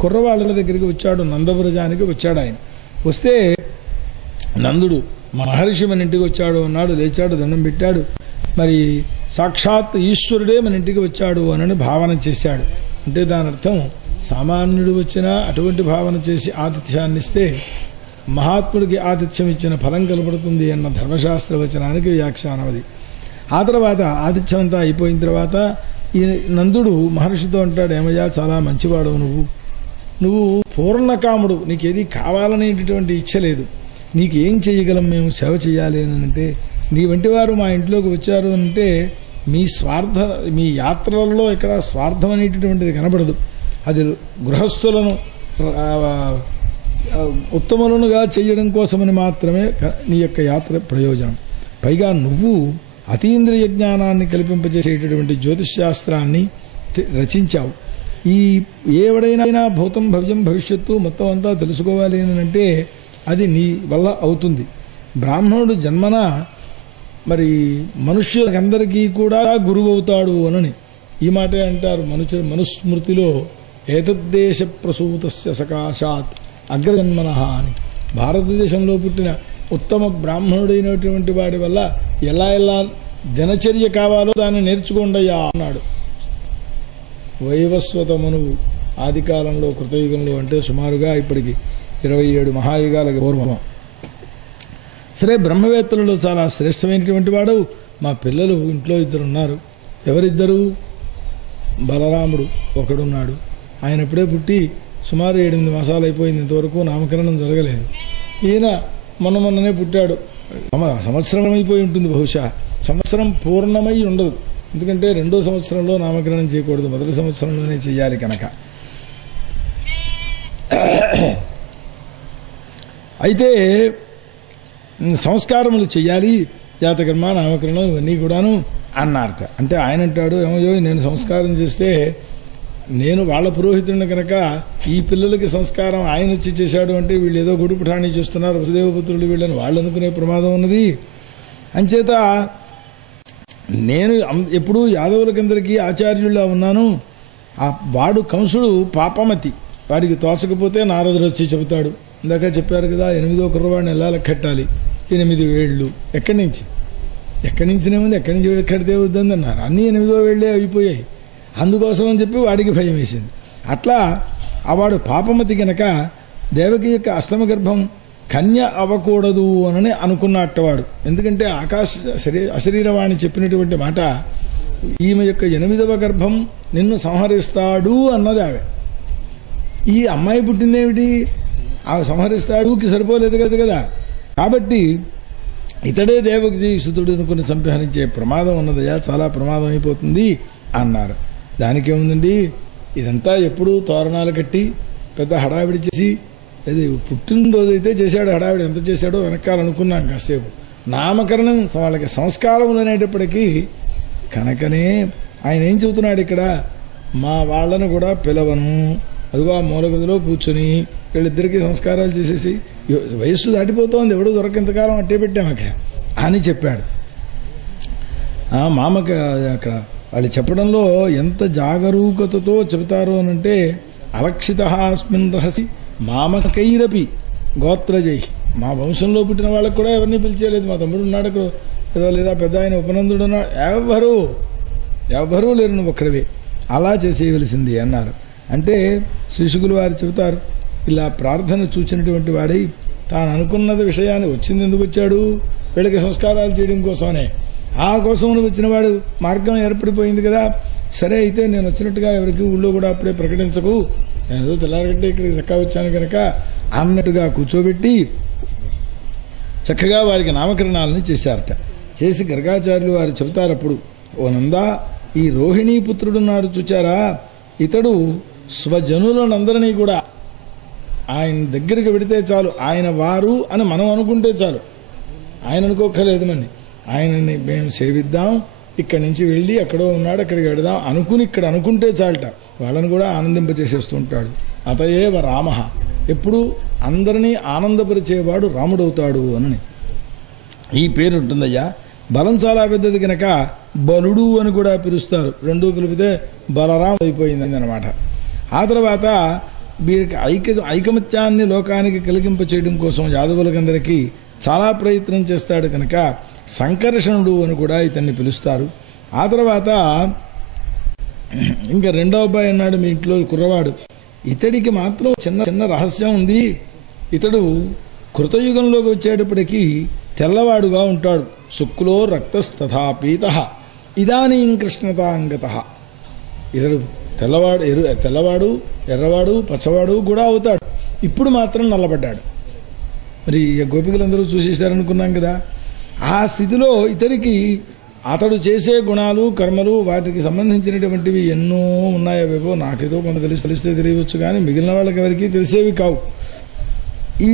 కుర్రవాళ్ళ దగ్గరికి వచ్చాడు, నందవ్రజానికి వచ్చాడు ఆయన. వస్తే నందుడు మహర్షి మన ఇంటికి వచ్చాడు అన్నాడు, లేచాడు, దండం పెట్టాడు. మరి సాక్షాత్ ఈశ్వరుడే మన ఇంటికి వచ్చాడు అని భావన చేశాడు. అంటే దాని అర్థం సామాన్యుడు వచ్చినా అటువంటి భావన చేసి ఆతిథ్యాన్ని ఇస్తే మహాత్ముడికి ఆతిథ్యం ఇచ్చిన ఫలం కనబడుతుంది అన్న ధర్మశాస్త్ర వచనానికి వ్యాఖ్యానం అది. ఆ తర్వాత ఆతిథ్యం అంతా అయిపోయిన తర్వాత ఈ నందుడు మహర్షితో అంటాడు, ఏమయ్యా చాలా మంచివాడు నువ్వు పూర్ణకాముడు, నీకేది కావాలనేటటువంటి ఇచ్చ లేదు, నీకేం చేయగలం మేము సేవ చేయాలి అని అంటే, నీ వంటి వారు మా ఇంట్లోకి వచ్చారు అంటే మీ యాత్రలలో ఇక్కడ స్వార్థం అనేటటువంటిది కనబడదు. అది గృహస్థులను ఉత్తములనుగా చేయడం కోసమని మాత్రమే నీ యొక్క యాత్ర ప్రయోజనం. పైగా నువ్వు అతీంద్రియ జ్ఞానాన్ని కల్పింపజేసేటటువంటి జ్యోతిష్శాస్త్రాన్ని రచించావు. ఈ ఎవడైనా భూతం భవ్యం భవిష్యత్తు మొత్తం అంతా తెలుసుకోవాలి అని అంటే అది నీ వల్ల అవుతుంది. బ్రాహ్మణుడు జన్మన మరి మనుష్యులందరికీ కూడా గురువు అవుతాడు అనని ఈ మాటే అంటారు మనుస్మృతిలో, ఏతద్దేశ ప్రసూతస్య సకాశాత్ అగ్రజన్మన అని. భారతదేశంలో పుట్టిన ఉత్తమ బ్రాహ్మణుడైనటువంటి వాడి వల్ల ఎలా దినచర్య కావాలో దాన్ని నేర్చుకోండయ్యా అన్నాడు. వైవస్వత మనువు ఆది కాలంలో కృతయుగంలో అంటే సుమారుగా ఇప్పటికి 27 మహాయుగాలకు పూర్వం. సరే, బ్రహ్మవేత్తలలో చాలా శ్రేష్టమైనటువంటి వాడు. మా పిల్లలు ఇంట్లో 2 ఉన్నారు. ఎవరిద్దరు? బలరాముడు ఒకడున్నాడు. ఆయన ఇప్పుడే పుట్టి సుమారు 8 మాసాలు అయిపోయింది, ఇంతవరకు నామకరణం జరగలేదు. ఈయన మొన్ననే పుట్టాడు. సంవత్సరం అయిపోయి ఉంటుంది, బహుశా సంవత్సరం పూర్ణమై ఉండదు. ఎందుకంటే 2వ సంవత్సరంలో నామకరణం చేయకూడదు, మొదటి సంవత్సరంలోనే చేయాలి కనుక. అయితే సంస్కారములు చెయ్యాలి, జాతకర్మ నామకరణం ఇవన్నీ కూడాను అన్నారట. అంటే ఆయన అంటాడు, ఏమయ్యో నేను సంస్కారం చేస్తే నేను వాళ్ళ పురోహితుడిని కనుక ఈ పిల్లలకి సంస్కారం ఆయన వచ్చి చేశాడు అంటే వీళ్ళు ఏదో గుడిపుఠాణి చేస్తున్నారు, వసుదేవపుత్రులు వీళ్ళని వాళ్ళు అనుకునే ప్రమాదం ఉన్నది. అంచేత నేను ఎప్పుడూ యాదవులకందరికీ ఆచార్యుల్లా ఉన్నాను. వాడు కంసుడు పాపమతి, వాడికి తోచకపోతే నారదుడు వచ్చి చెబుతాడు. ఇందాక చెప్పారు కదా, 8వ కుర్రవాడిని ఎలా లెక్కట్టాలి, 8 వేళ్ళు ఎక్కడి నుంచి కడితే వద్దని అన్నారు. అన్నీ 8వ వేళ్లే అయిపోయాయి. అందుకోసం అని చెప్పి వాడికి భయం వేసింది. అట్లా వాడు పాపమతి గనక దేవకి యొక్క అష్టమ గర్భం కన్య అవ్వకూడదు అని అనుకున్నట్టవాడు. ఎందుకంటే అశరీరవాణి చెప్పినటువంటి మాట, ఈమె యొక్క 8వ గర్భం నిన్ను సంహరిస్తాడు అన్నది ఆమె. ఈ అమ్మాయి పుట్టిందేమిటి, ఆమె సంహరిస్తాడుకి సరిపోలేదు కదా. కాబట్టి ఇతడే దేవకి సుతుడు అనుకుని సంహరించే ప్రమాదం ఉన్నదయా, చాలా ప్రమాదం అయిపోతుంది అన్నారు. దానికేముందండి, ఇదంతా ఎప్పుడు తోరణాలు కట్టి పెద్ద హడావిడి చేసి, అది పుట్టినరోజు అయితే చేశాడు హడావిడి, ఎంత చేశాడో వెనకాలనుకున్నాం కాసేపు. నామకరణం వాళ్ళకి సంస్కారములు అనేటప్పటికీ కనుకనే ఆయన ఏం చెబుతున్నాడు ఇక్కడ, మా వాళ్ళను కూడా పిలవను, అదిగో ఆ మూల గదిలో కూర్చొని వీళ్ళిద్దరికీ సంస్కారాలు చేసేసి, వయస్సు దాటిపోతోంది, ఎవడో దొరకంతకాలం అట్టే పెట్టాం అక్కడ అని చెప్పాడు. మామకి అక్కడ వాళ్ళు చెప్పడంలో ఎంత జాగరూకతతో చెబుతారు అనంటే, అలక్షిత అస్మిన్ రహసి మామకైరపి గోత్రజై. మా వంశంలో పుట్టిన వాళ్ళకు కూడా ఎవరిని పిలిచేయలేదు. మా తమ్ముడు ఉన్నాడు అక్కడ ఏదో, లేదా పెద్ద ఆయన ఉపనందుడు ఉన్నాడు, ఎవ్వరూ లేరు, నువ్వు ఒక్కడివే అలా చేసేయవలసింది అన్నారు. అంటే శిశుకులు వారు చెబుతారు, ఇలా ప్రార్థన చూచినటువంటి వాడై తాను అనుకున్నది విషయాన్ని వచ్చింది ఎందుకు వచ్చాడు, వీళ్ళకి సంస్కారాలు చేయడం కోసమనే. ఆ కోసం వచ్చినవాడు మార్గం ఏర్పడిపోయింది కదా. సరే అయితే నేను వచ్చినట్టుగా ఎవరికి ఊళ్ళో కూడా అప్పుడే ప్రకటించకు, నేను ఏదో తెల్లారగట్టే ఇక్కడికి చక్కగా వచ్చాను కనుక అన్నట్టుగా కూర్చోబెట్టి చక్కగా వారికి నామకరణాలను చేశారట. చేసి గర్గాచార్యులు వారు చెబుతారు అప్పుడు, ఓ నందా, ఈ రోహిణీపుత్రుడున్నాడు చూచారా, ఇతడు స్వజనులనందరినీ కూడా ఆయన దగ్గరికి పెడితే చాలు, ఆయన వారు అని మనం అనుకుంటే చాలు, ఆయన అనుకోక్కర్లేదు మని, ఆయనని మేము సేవిద్దాం, ఇక్కడి నుంచి వెళ్ళి ఎక్కడో ఉన్నాడు అక్కడికి వెళదాం అనుకుని ఇక్కడ అనుకుంటే చాలట వాళ్ళని కూడా ఆనందింపచేసేస్తూ ఉంటాడు. అతయేవ రామ, ఎప్పుడు అందరినీ ఆనందపరిచేవాడు రాముడవుతాడు అని ఈ పేరు ఉంటుందయ్యా. బలం చాలా పెద్దది కనుక బలుడు అని కూడా పిలుస్తారు. రెండూ కలిపితే బలరాం అయిపోయింది అనమాట. ఆ తర్వాత వీరికి ఐకమత్యాన్ని లోకానికి కలిగింప చేయడం కోసం యాదవులకందరికీ చాలా ప్రయత్నం చేస్తాడు కనుక సంకర్షణుడు అని కూడా ఇతన్ని పిలుస్తారు. ఆ తర్వాత ఇంకా రెండవ అబ్బాయి అన్నాడు మీ ఇంట్లో కుర్రవాడు. ఇతడికి మాత్రం చిన్న చిన్న రహస్యం ఉంది. ఇతడు కృతయుగంలోకి వచ్చేటప్పటికీ తెల్లవాడుగా ఉంటాడు. శుక్లో రక్తస్తథా పీతః ఇదానీం కృష్ణతాంగతః. ఇతడు తెల్లవాడు ఎర్రవాడు పచ్చవాడు కూడా అవుతాడు. ఇప్పుడు మాత్రం నల్లబడ్డాడు. మరి గోపికలందరూ చూసేశారనుకున్నాం కదా. ఆ స్థితిలో ఇతడికి అతడు చేసే గుణాలు కర్మలు వాటికి సంబంధించినటువంటివి ఎన్నో ఉన్నాయో నాకేదో కొంత తెలిస్తే తెలియవచ్చు, కానీ మిగిలిన వాళ్ళకి ఎవరికి తెలిసేవి కావు.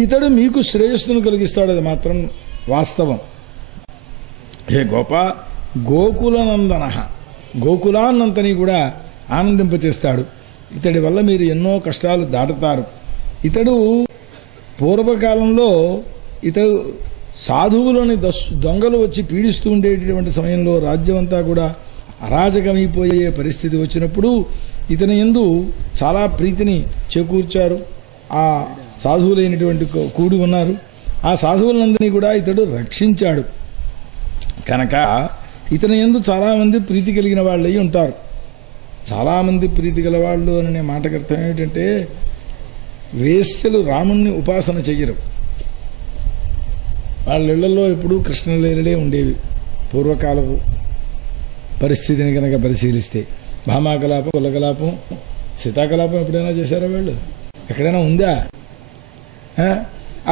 ఇతడు మీకు శ్రేయస్సును కలిగిస్తాడు, అది మాత్రం వాస్తవం. హే గోప గోకులనందన, గోకులాన్నంతని కూడా ఆనందింపచేస్తాడు. ఇతడి వల్ల మీరు ఎన్నో కష్టాలు దాటుతారు. ఇతడు పూర్వకాలంలో ఇతడు సాధువులోని దొంగలు వచ్చి పీడిస్తూ ఉండేటటువంటి సమయంలో రాజ్యం అంతా కూడా అరాజకమైపోయే పరిస్థితి వచ్చినప్పుడు ఇతని యందు చాలా ప్రీతిని చేకూర్చారు. ఆ సాధువులైనటువంటి కూడి ఉన్నారు. ఆ సాధువులందరినీ కూడా ఇతడు రక్షించాడు కనుక ఇతని యందు చాలామంది ప్రీతి కలిగిన వాళ్ళు అయి ఉంటారు. చాలామంది ప్రీతి గల వాళ్ళు అనే మాటకు అర్థం ఏమిటంటే వేశ్యలు రాముణ్ణి ఉపాసన చెయ్యరు. వాళ్ళ ఇళ్లలో ఎప్పుడూ కృష్ణలీలలే ఉండేవి. పూర్వకాలపు పరిస్థితిని కనుక పరిశీలిస్తే భామాకలాపం, కులకలాపం, సీతాకలాపం ఎప్పుడైనా చేశారా వాళ్ళు? ఎక్కడైనా ఉందా?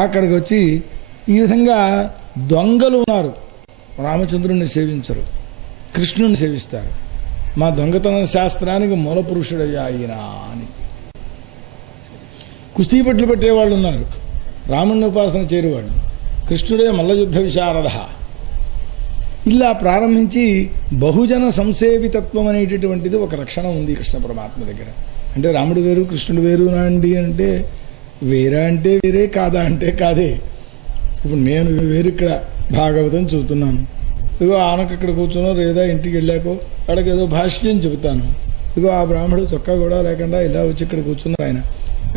అక్కడికి వచ్చి ఈ విధంగా దొంగలు ఉన్నారు. రామచంద్రుణ్ణి సేవించరు, కృష్ణుని సేవిస్తారు. మా దొంగతన శాస్త్రానికి మూల పురుషుడయ్యా ఈయన అని కుస్తీ పట్లు పెట్టేవాళ్ళు ఉన్నారు. రాముణ్ణి ఉపాసన చేరేవాళ్ళు. కృష్ణుడే మల్లయుద్ధ విశారద. ఇలా ప్రారంభించి బహుజన సంసేవితత్వం అనేటటువంటిది ఒక లక్షణం ఉంది కృష్ణ పరమాత్మ దగ్గర. అంటే రాముడు వేరు కృష్ణుడు వేరు నాండి అంటే వేరా అంటే వేరే, కాదా అంటే కాదే. ఇప్పుడు నేను వేరు ఇక్కడ భాగవతం చెబుతున్నాను, ఇదిగో ఆనకు ఇక్కడ కూర్చున్నో లేదా ఇంటికి వెళ్ళాకో అక్కడికి ఏదో భాష్యం చెబుతాను. ఇదిగో ఆ బ్రాహ్మడు చొక్కా కూడా లేకుండా ఇలా వచ్చి ఇక్కడ కూర్చున్నారు. ఆయన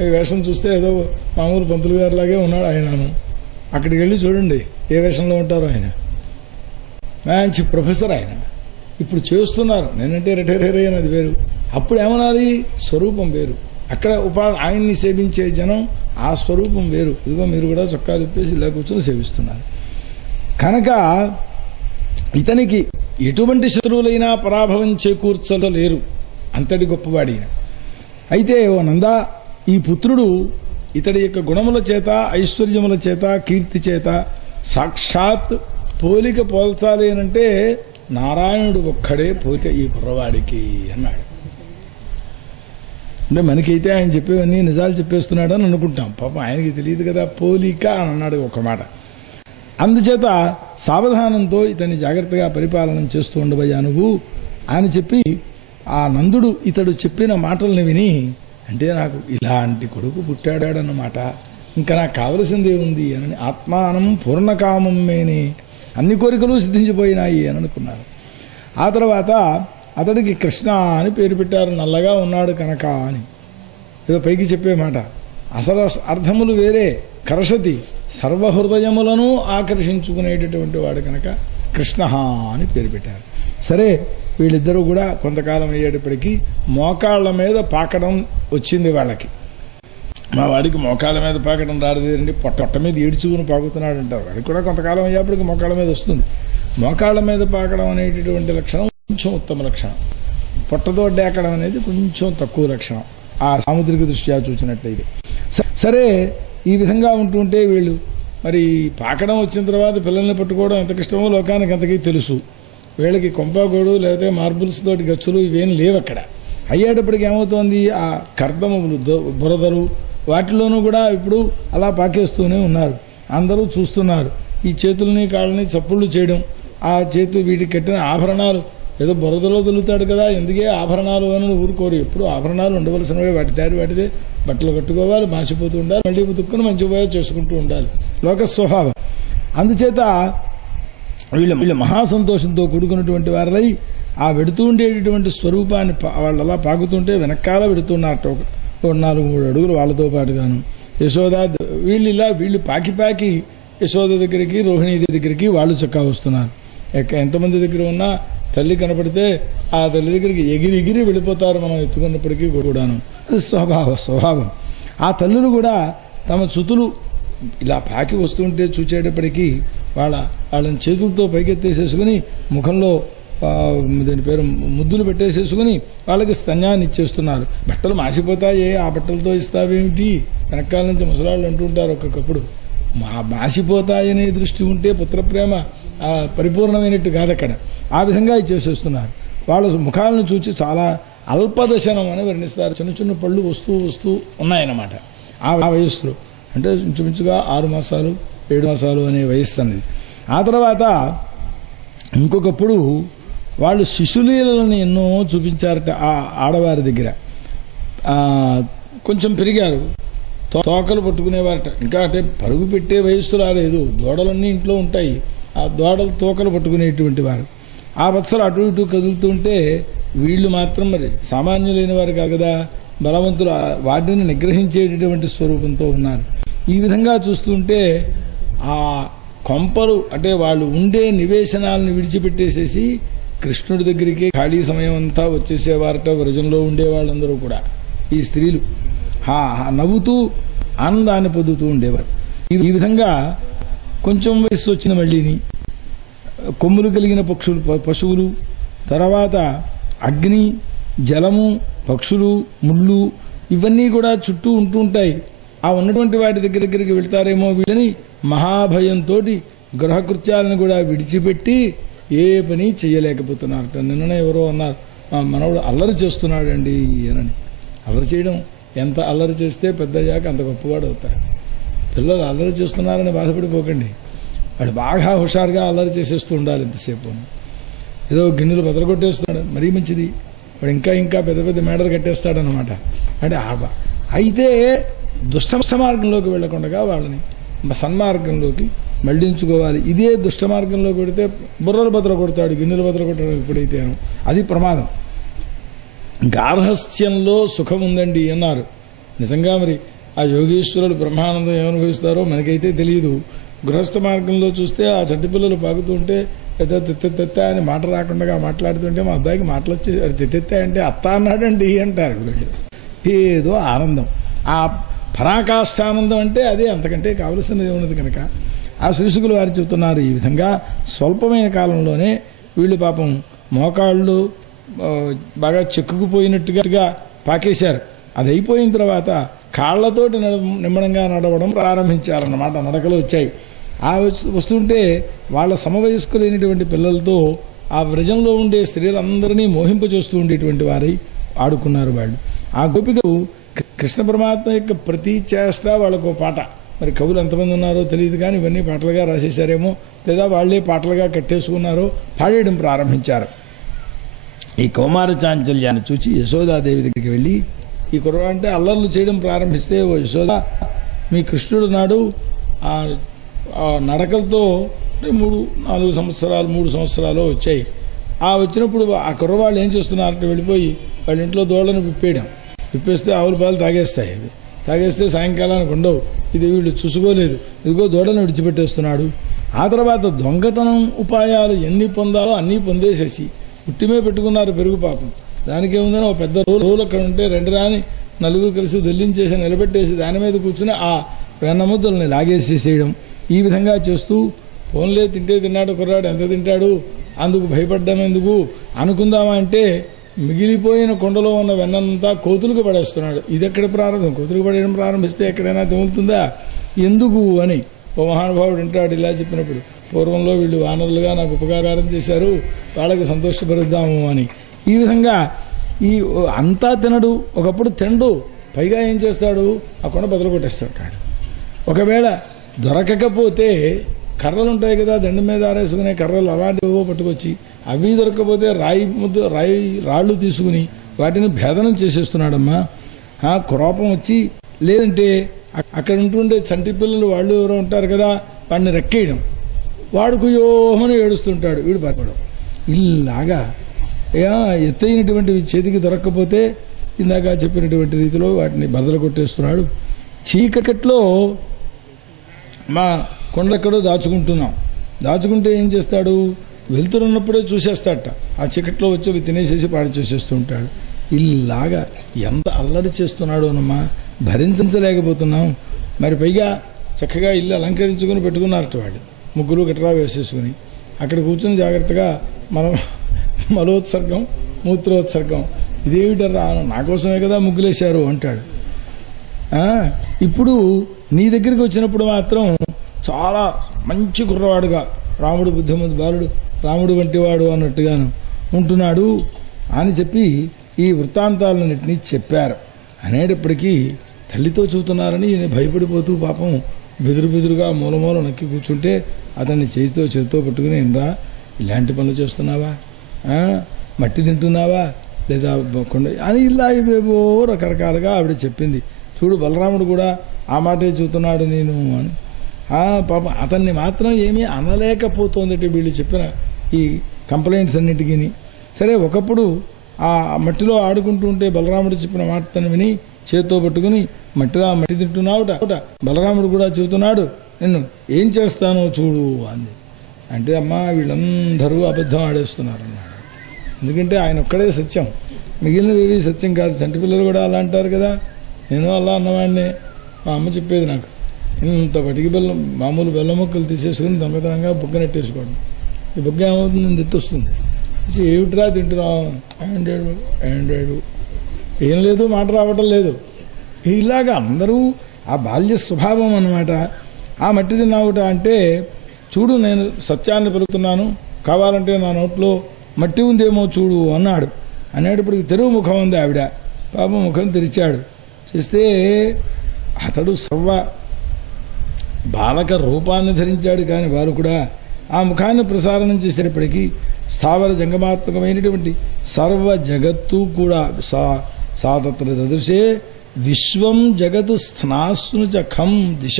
ఈ వేషం చూస్తే ఏదో మామూలు పంతులు గారిలాగే ఉన్నాడు ఆయనను. అక్కడికి వెళ్ళి చూడండి ఏ వేషంలో ఉంటారో ఆయన. మంచి ప్రొఫెసర్ ఆయన. ఇప్పుడు చేస్తున్నారు, నేనంటే రిటైర్ అయ్యాను, వేరు. అప్పుడు ఏమనాలి? స్వరూపం వేరు. అక్కడ ఆయన్ని సేవించే జనం ఆ స్వరూపం వేరు. ఇదిగో మీరు కూడా చొక్కాలు ఇప్పేసి ఇలా కూర్చొని సేవిస్తున్నారు కనుక ఇతనికి ఎటువంటి శత్రువులైనా పరాభవం చేకూర్చలేరు, అంతటి గొప్పవాడిన. అయితే ఓ నందా, ఈ పుత్రుడు ఇతడి యొక్క గుణముల చేత, ఐశ్వర్యముల చేత, కీర్తి చేత సాక్షాత్ పోలిక పోల్చాలి అనంటే నారాయణుడు ఒక్కడే పోలిక ఈ కుర్రవాడికి అన్నాడు. అంటే మనకైతే ఆయన చెప్పేవన్నీ నిజాలు చెప్పేస్తున్నాడు అని అనుకుంటాం. పాపం ఆయనకి తెలియదు కదా పోలిక అని అన్నాడు ఒక మాట. అందుచేత సావధానంతో ఇతన్ని జాగ్రత్తగా పరిపాలన చేస్తూ ఉండబోయా నువ్వు అని చెప్పి ఆ నందుడు ఇతడు చెప్పిన మాటల్ని విని, అంటే నాకు ఇలాంటి కొడుకు పుట్టాడన్నమాట, ఇంకా నాకు కావలసిందే ఉంది అని ఆత్మానం పూర్ణకామం మేని, అన్ని కోరికలు సిద్ధించిపోయినాయి అని అనుకున్నారు. ఆ తర్వాత అతడికి కృష్ణ అని పేరు పెట్టారు, నల్లగా ఉన్నాడు కనుక అని. ఏదో పైకి చెప్పే మాట, అసలు అర్థములు వేరే. కర్షతి, సర్వహృదయములను ఆకర్షించుకునేటటువంటి వాడు కనుక కృష్ణ అని పేరు పెట్టారు. సరే, వీళ్ళిద్దరూ కూడా కొంతకాలం అయ్యేటప్పటికీ మోకాళ్ళ మీద పాకడం వచ్చింది వాళ్ళకి. మా వాడికి మోకాళ్ళ మీద పాకడం రాలేదండి, పొట్ట మీద ఈడ్చుకుని పాకుతున్నాడు అంటారు. వాడికి కూడా కొంతకాలం అయ్యేప్పటికి మోకాళ్ళ మీద వస్తుంది. మోకాళ్ళ మీద పాకడం అనేటటువంటి లక్షణం కొంచెం ఉత్తమ లక్షణం. పొట్టతో డేకడం అనేది కొంచెం తక్కువ లక్షణం ఆ సాముద్రిక దృష్ట్యా చూసినట్లయితే. సరే, ఈ విధంగా ఉంటుంటే వీళ్ళు మరి పాకడం వచ్చిన తర్వాత పిల్లల్ని పట్టుకోవడం ఎంత కష్టమో లోకానికి అంతకీ తెలుసు. వీళ్ళకి కొంపాగోడు లేకపోతే మార్బుల్స్ తోటి గచ్చులు ఇవేం లేవు అక్కడ. అయ్యేటప్పటికి ఏమవుతోంది, ఆ కర్దములు బురదలు వాటిలోనూ కూడా ఇప్పుడు అలా పాకేస్తూనే ఉన్నారు. అందరూ చూస్తున్నారు. ఈ చేతుల్ని కాళ్ళని చప్పుళ్ళు చేయడం, ఆ చేతి వీటికి కట్టిన ఆభరణాలు ఏదో బురదలో తొలుతాడు కదా, ఎందుకే ఆభరణాలు అని ఊరుకోరు. ఎప్పుడు ఆభరణాలు ఉండవలసినవే, వాటి దారి వాటిదే బట్టలు కట్టుకోవాలి, మాసిపోతూ ఉండాలి, మళ్ళీ ఉతుక్కుని మంచిగా చేసుకుంటూ ఉండాలి, లోక స్వభావం. అందుచేత వీళ్ళు మహాసంతోషంతో కూడుకున్నటువంటి వారై ఆ వెడుతూ ఉండేటటువంటి స్వరూపాన్ని వాళ్ళు అలా పాకుతుంటే వెనకాల వెడుతున్నారు. 4-3 అడుగులు వాళ్ళతో పాటుగాను. యశోద వీళ్ళు పాకి యశోద దగ్గరికి, రోహిణి దగ్గరికి వాళ్ళు చక్కా వస్తున్నారు. ఎంతమంది దగ్గర ఉన్నా తల్లి కనపడితే ఆ తల్లి దగ్గరికి ఎగిరి వెళ్ళిపోతారు, మనం ఎత్తుకున్నప్పటికీ కూడాను. అది స్వభావం. ఆ తల్లులు కూడా తమ చుతులు ఇలా పాకి వస్తుంటే చూచేటప్పటికీ వాళ్ళని చేతులతో పైకెత్తేసేసుకుని ముఖంలో దీని పేరు ముద్దులు పెట్టేసేసుకుని వాళ్ళకి స్తన్యాన్ని ఇచ్చేస్తున్నారు. బట్టలు మాసిపోతాయే, ఆ బట్టలతో ఇస్తావేమిటి? వెనకాల నుంచి ముసలాళ్ళు అంటుంటారు ఒక్కొక్కప్పుడు, మాసిపోతాయనే దృష్టి ఉంటే పుత్రప్రేమ పరిపూర్ణమైనట్టు కాదు అక్కడ. ఆ విధంగా ఇచ్చేసేస్తున్నారు. వాళ్ళ ముఖాలను చూచి చాలా అల్పదశనం అని వర్ణిస్తారు. చిన్న చిన్న పళ్ళు వస్తూ ఉన్నాయన్నమాట ఆ వయస్సులో. అంటే ఇంచుమించుగా 6 మాసాలు 7 మాసాలు అనే వయస్సు అనేది. ఆ తర్వాత ఇంకొకప్పుడు వాళ్ళు శిశులీలను ఎన్నో చూపించారట ఆ ఆడవారి దగ్గర. కొంచెం పెరిగారు, తోకలు పట్టుకునేవారట. ఇంకా అంటే పరుగు పెట్టే వయస్సు రాలేదు, దూడలన్నీ ఇంట్లో ఉంటాయి, ఆ దూడలు తోకలు పట్టుకునేటువంటి వారు. ఆ వత్సలు అటు ఇటు కదులుతుంటే వీళ్ళు మాత్రం మరి సామాన్యులైన వారు కాదు కదా, బలవంతులు, వాటిని నిగ్రహించేటటువంటి స్వరూపంతో ఉన్నారు. ఈ విధంగా చూస్తుంటే ఆ కొంపలు అంటే వాళ్ళు ఉండే నివేశనాలను విడిచిపెట్టేసేసి కృష్ణుడి దగ్గరికి ఖాళీ సమయం అంతా వచ్చేసేవారట వ్రజంలో ఉండే వాళ్ళందరూ కూడా. ఈ స్త్రీలు నవ్వుతూ ఆనందాన్ని పొందుతూ ఉండేవారు. ఈ విధంగా కొంచెం వయస్సు వచ్చిన మళ్ళీని కొమ్ములు కలిగిన పశువులు, తర్వాత అగ్ని, జలము, పక్షులు, ముళ్ళు ఇవన్నీ కూడా చుట్టూ ఉంటూ ఉంటాయి. ఆ ఉన్నటువంటి వాటి దగ్గరికి వెళ్తారేమో వీళ్ళని మహాభయంతో గృహకృత్యాలను కూడా విడిచిపెట్టి ఏ పని చేయలేకపోతున్నారట. నిన్ననే ఎవరో అన్నారు, మా మనవడు అల్లరి చేస్తున్నాడండి అని. అల్లరి చేయడం, ఎంత అల్లరి చేస్తే పెద్దయ్యాక అంత గొప్పవాడు అవుతారు. పిల్లలు అల్లరి చేస్తున్నారని బాధపడిపోకండి, వాడు బాగా హుషారుగా అల్లరి చేసేస్తూ ఉండాలి. ఎంతసేపు ఏదో గిన్నెలు బదలగొట్టేస్తున్నాడు, మరీ మంచిది. వాడు ఇంకా పెద్ద మేడలు కట్టేస్తాడనమాట. అంటే అయితే దుష్ట మార్గంలోకి వెళ్లకుండా వాళ్ళని సన్మార్గంలోకి మళ్లించుకోవాలి. ఇదే దుష్ట మార్గంలోకి పెడితే బుర్రలు బద్దలు కొడతాడు, గిన్నెలు బద్దలు కొట్టాడు ఎప్పుడైతే, అది ప్రమాదం. గార్హస్థ్యంలో సుఖం ఉందండి అన్నారు. నిజంగా మరి ఆ యోగేశ్వరులు బ్రహ్మానందం ఏమనుభవిస్తారో మనకైతే తెలియదు. గృహస్థ మార్గంలో చూస్తే ఆ చంటి పిల్లలు పాకుతుంటే తెత్త అని మాట రాకుండా మాట్లాడుతుంటే మా అబ్బాయికి మాటలు వచ్చి తెత్త అంటే అత్త అన్నాడండి అంటారు వీళ్ళు. ఏదో ఆనందం, ఆ పరాకాష్టానందం అంటే అదే, అంతకంటే కావలసినది ఉన్నది కనుక ఆ శ్రీశుకులు వారు చెబుతున్నారు. ఈ విధంగా స్వల్పమైన కాలంలోనే వీళ్ళు పాపం మోకాళ్ళు బాగా చెక్కుకుపోయినట్టుగా పాకేశారు. అది అయిపోయిన తర్వాత కాళ్లతోటి నిమ్మడంగా నడవడం ప్రారంభించారన్నమాట. నడకలు వచ్చాయి. ఆ వస్తుంటే వాళ్ళ సమవయస్కులైనటువంటి పిల్లలతో ఆ వ్రజంలో ఉండే స్త్రీలందరినీ మోహింపచేస్తూ ఉండేటువంటి వారై ఆడుకున్నారు వాళ్ళు. ఆ గోపికలు కృష్ణ పరమాత్మ యొక్క ప్రతి చేష్ట వాళ్ళకు పాట. మరి కవులు ఎంతమంది ఉన్నారో తెలియదు కానీ ఇవన్నీ పాటలుగా రాసేశారేమో, లేదా వాళ్లే పాటలుగా కట్టేసుకున్నారో పాడేయడం ప్రారంభించారు. ఈ కౌమార చాంచల్యాన్ని చూచి యశోదాదేవి దగ్గరికి వెళ్ళి, ఈ కుర్రవాడు అంటే అల్లర్లు చేయడం ప్రారంభిస్తే, ఓ యశోద, మీ కృష్ణుడు నాడు ఆ నడకలతో 3 సంవత్సరాలు వచ్చాయి. ఆ వచ్చినప్పుడు ఆ కుర్రవాళ్ళు ఏం చేస్తున్నారంటే వెళ్ళిపోయి వాళ్ళ ఇంట్లో దోళ్లను విప్పేస్తే ఆవుల పాలు తాగేస్తే సాయంకాలానికి ఉండవు. ఇది వీళ్ళు చూసుకోలేదు, ఇదిగో దూడలను విడిచిపెట్టేస్తున్నాడు. ఆ తర్వాత దొంగతనం ఉపాయాలు ఎన్ని పొందాలో అన్నీ పొందేసేసి ఉట్టిమే పెట్టుకున్నారు పెరుగు పాపం. దానికేముందని ఒక పెద్ద రోలు అక్కడ ఉంటే 2 రాని 4 కలిసి దొల్లించేసి నిలబెట్టేసి దాని మీద కూర్చుని ఆ వెన్నముద్దల్ని లాగేసేసేయడం. ఈ విధంగా చేస్తూ ఫోన్లే తిన్నాడు కుర్రాడు, ఎంత తింటాడు, అందుకు భయపడ్డం ఎందుకు అనుకుందామా అంటే మిగిలిపోయిన కొండలో ఉన్న వెన్నంతా కోతులకు పడేస్తున్నాడు. ఇది ఎక్కడ ప్రారంభం? కోతులకు పడేయడం ప్రారంభిస్తే ఎక్కడైనా తెములుతుందా? ఎందుకు అని ఓ మహానుభావుడు అంటాడు ఇలా చెప్పినప్పుడు, పూర్వంలో వీళ్ళు వానరులుగా నాకు ఉపకారం చేశారు, వాళ్ళకి సంతోషపరుద్దాము అని. ఈ విధంగా ఈ అంతా తినడు, ఒకప్పుడు తినడు, పైగా ఏం చేస్తాడు, ఆ కొండ బదులు కొట్టేస్తాడు. ఒకవేళ దొరకకపోతే కర్రలు ఉంటాయి కదా, దండం మీద ఆరేసుకునే కర్రలు, అలాంటివో పట్టుకొచ్చి అవి దొరకకపోతే రాళ్ళు తీసుకుని వాటిని భేదనం చేసేస్తున్నాడమ్మా. కోపం వచ్చి లేదంటే అక్కడ ఉంటుండే చంటి పిల్లలు వాళ్ళు ఎవరో ఉంటారు కదా, వాడిని రెక్కేయడం, వాడుకు యోమని ఏడుస్తుంటాడు, వీడు పడడం. ఇలాగా ఎత్తైనటువంటివి చేతికి దొరక్కపోతే ఇందాక చెప్పినటువంటి రీతిలో వాటిని బదలు కొట్టేస్తున్నాడు. చీకట్లో మా కొండెక్కడో దాచుకుంటే ఏం చేస్తాడు, వెళ్తున్నప్పుడే చూసేస్తాడట, ఆ చీకట్లో వచ్చి అవి తినేసేసి పాడు చేసేస్తూ ఉంటాడు. ఇలాగా ఎంత అల్లరి చేస్తున్నాడు అన్నమ్మా, భరించలేకపోతున్నాం. మరి పైగా చక్కగా ఇల్లు అలంకరించుకుని పెట్టుకున్నారట వాళ్ళు, ముగ్గురు గట్రా వేసేసుకుని అక్కడ కూర్చుని జాగ్రత్తగా మనం మలోత్సర్గం మూత్రోత్సర్గం, ఇదేమిటరా నా కోసమే కదా ముగ్గులేశారు అంటాడు. ఇప్పుడు నీ దగ్గరికి వచ్చినప్పుడు మాత్రం చాలా మంచి కుర్రవాడుగా, రాముడు బుద్ధిమంతు బాలుడు, రాముడు వంటివాడు అన్నట్టుగాను ఉంటున్నాడు అని చెప్పి ఈ వృత్తాంతాలన్నింటినీ చెప్పారు. అనేటప్పటికీ తల్లితో చూస్తున్నారని ఈయన భయపడిపోతూ పాపం బెదురుగా మూల నక్కి కూర్చుంటే అతన్ని చేతితో పట్టుకుని, ఇంద్రా ఇలాంటి పనులు చేస్తున్నావా, మట్టి తింటున్నావా లేదా కొండ అని ఇలా ఇవేవో రకరకాలుగా ఆవిడ చెప్పింది. చూడు బలరాముడు కూడా ఆ మాటే చూస్తున్నాడు నేను అని. పాపం అతన్ని మాత్రం ఏమీ అనలేకపోతోందట వీళ్ళు చెప్పిన ఈ కంప్లైంట్స్ అన్నిటికీ. సరే, ఒకప్పుడు ఆ మట్టిలో ఆడుకుంటూ ఉంటే బలరాముడు చెప్పిన మాటను విని చేత్తో పట్టుకుని మట్టి తింటున్నావుట, బలరాముడు కూడా చెబుతున్నాడు నిన్ను ఏం చేస్తానో చూడు అంది. అంటే అమ్మా వీళ్ళందరూ అబద్ధం ఆడేస్తున్నారు అన్నాడు. ఎందుకంటే ఆయన ఒక్కడే సత్యం, మిగిలినవి సత్యం కాదు. చంటి పిల్లలు కూడా అలా అంటారు కదా, నేను అలా అన్నవాడినే. మా అమ్మ చెప్పేది నాకు, ఇంత పటికి బెల్లం మామూలు బెల్లం ముక్కలు తీసేసుకుని దొంగతనంగా బుగ్గ నెట్టేసుకోవడం. ఈ బుగ్గ ఏమవుతుంది, ఎత్తొస్తుంది. ఏమిట్రా తింటున్నావు, ఏండాడు ఏం లేదు, మాట రావటం లేదు. ఇలాగా అందరూ ఆ బాల్య స్వభావం అన్నమాట. ఆ మట్టి తిన్నావుట అంటే చూడు నేను సత్యాన్ని పలుకుతున్నాను, కావాలంటే నా నోట్లో మట్టి ఉందేమో చూడు అన్నాడు. అనేటప్పటికి తెరువు ముఖం ఉంది ఆవిడ, పాపం ముఖం తెరిచాడు. చేస్తే అతడు సర్వ బాలక రూపాన్ని ధరించాడు. కానీ వారు కూడా ఆ ముఖాన్ని ప్రసారణం చేసేటప్పటికీ స్థావర జంగమాత్మకమైనటువంటి సర్వ జగత్తు కూడా సాతత్ర దదృశే విశ్వం జగత్ స్థాస్ను చ ఖం దిశ.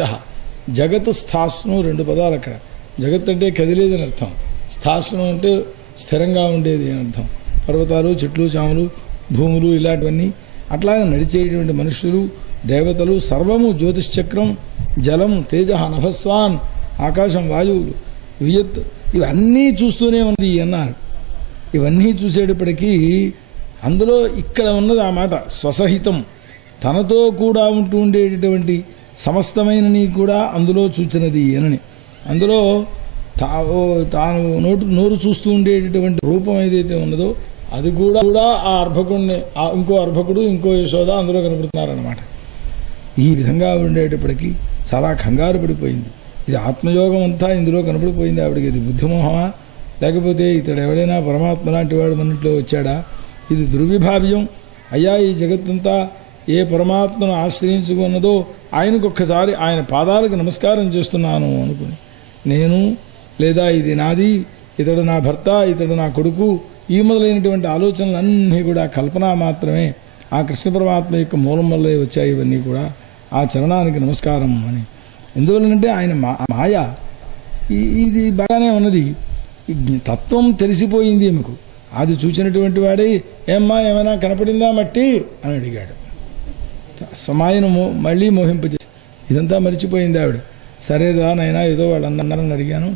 జగత్ స్థాస్ను రెండు పదాలు అక్కడ. జగత్ అంటే కదిలేదని అర్థం, స్థాస్ను అంటే స్థిరంగా ఉండేది అని అర్థం. పర్వతాలు, చెట్లు, చాములు, భూములు ఇలాంటివన్నీ, అట్లాగే నడిచేటువంటి మనుషులు, దేవతలు, సర్వము, జ్యోతిశ్చక్రం, జలం, తేజ, నభస్వాన్, ఆకాశం, వాయువులు, వియత్, ఇవన్నీ చూస్తూనే ఉంది అన్నారు. ఇవన్నీ చూసేటప్పటికీ అందులో ఇక్కడ ఉన్నది ఆ మాట స్వసహితం, తనతో కూడా ఉంటూ ఉండేటటువంటి సమస్తమైనని కూడా అందులో చూచినది అనని. అందులో తాను నోరు చూస్తూ ఉండేటటువంటి రూపం ఏదైతే ఉన్నదో అది కూడా ఆ అర్భకుడిని, ఇంకో అర్భకుడు, ఇంకో యశోద అందులో కనపడుతున్నారన్నమాట. ఈ విధంగా ఉండేటప్పటికీ చాలా కంగారు పడిపోయింది. ఇది ఆత్మయోగం అంతా ఇందులో కనపడిపోయింది ఆవిడకి. ఇది బుద్ధిమోహమా, లేకపోతే ఇతడు ఎవడైనా పరమాత్మ లాంటి వాడు మన్నిట్లో వచ్చాడా? ఇది దుర్విభావ్యం. అయ్యా, ఈ జగత్తంతా ఏ పరమాత్మను ఆశ్రయించుకున్నదో ఆయనకొక్కసారి ఆయన పాదాలకు నమస్కారం చేస్తున్నాను అనుకుని, నేను లేదా ఇది నాది, ఇతడు నా భర్త, ఇతడు నా కొడుకు, ఈ మొదలైనటువంటి ఆలోచనలన్నీ కూడా కల్పన మాత్రమే. ఆ కృష్ణ పరమాత్మ యొక్క మూలం వల్లే వచ్చాయి ఇవన్నీ కూడా. ఆ చరణానికి నమస్కారం అని. ఎందువల్లంటే ఆయన మాయ ఇది బాగానే ఉన్నది. తత్వం తెలిసిపోయింది ఈమెకు. అది చూసినటువంటి వాడే ఏమ్మా ఏమైనా కనపడిందా మట్టి అని అడిగాడు. స్వమాయను మళ్ళీ మోహింపజేసి ఇదంతా మర్చిపోయింది ఆవిడ. సరేదా నైనా ఏదో వాళ్ళు అన్నారని అడిగాను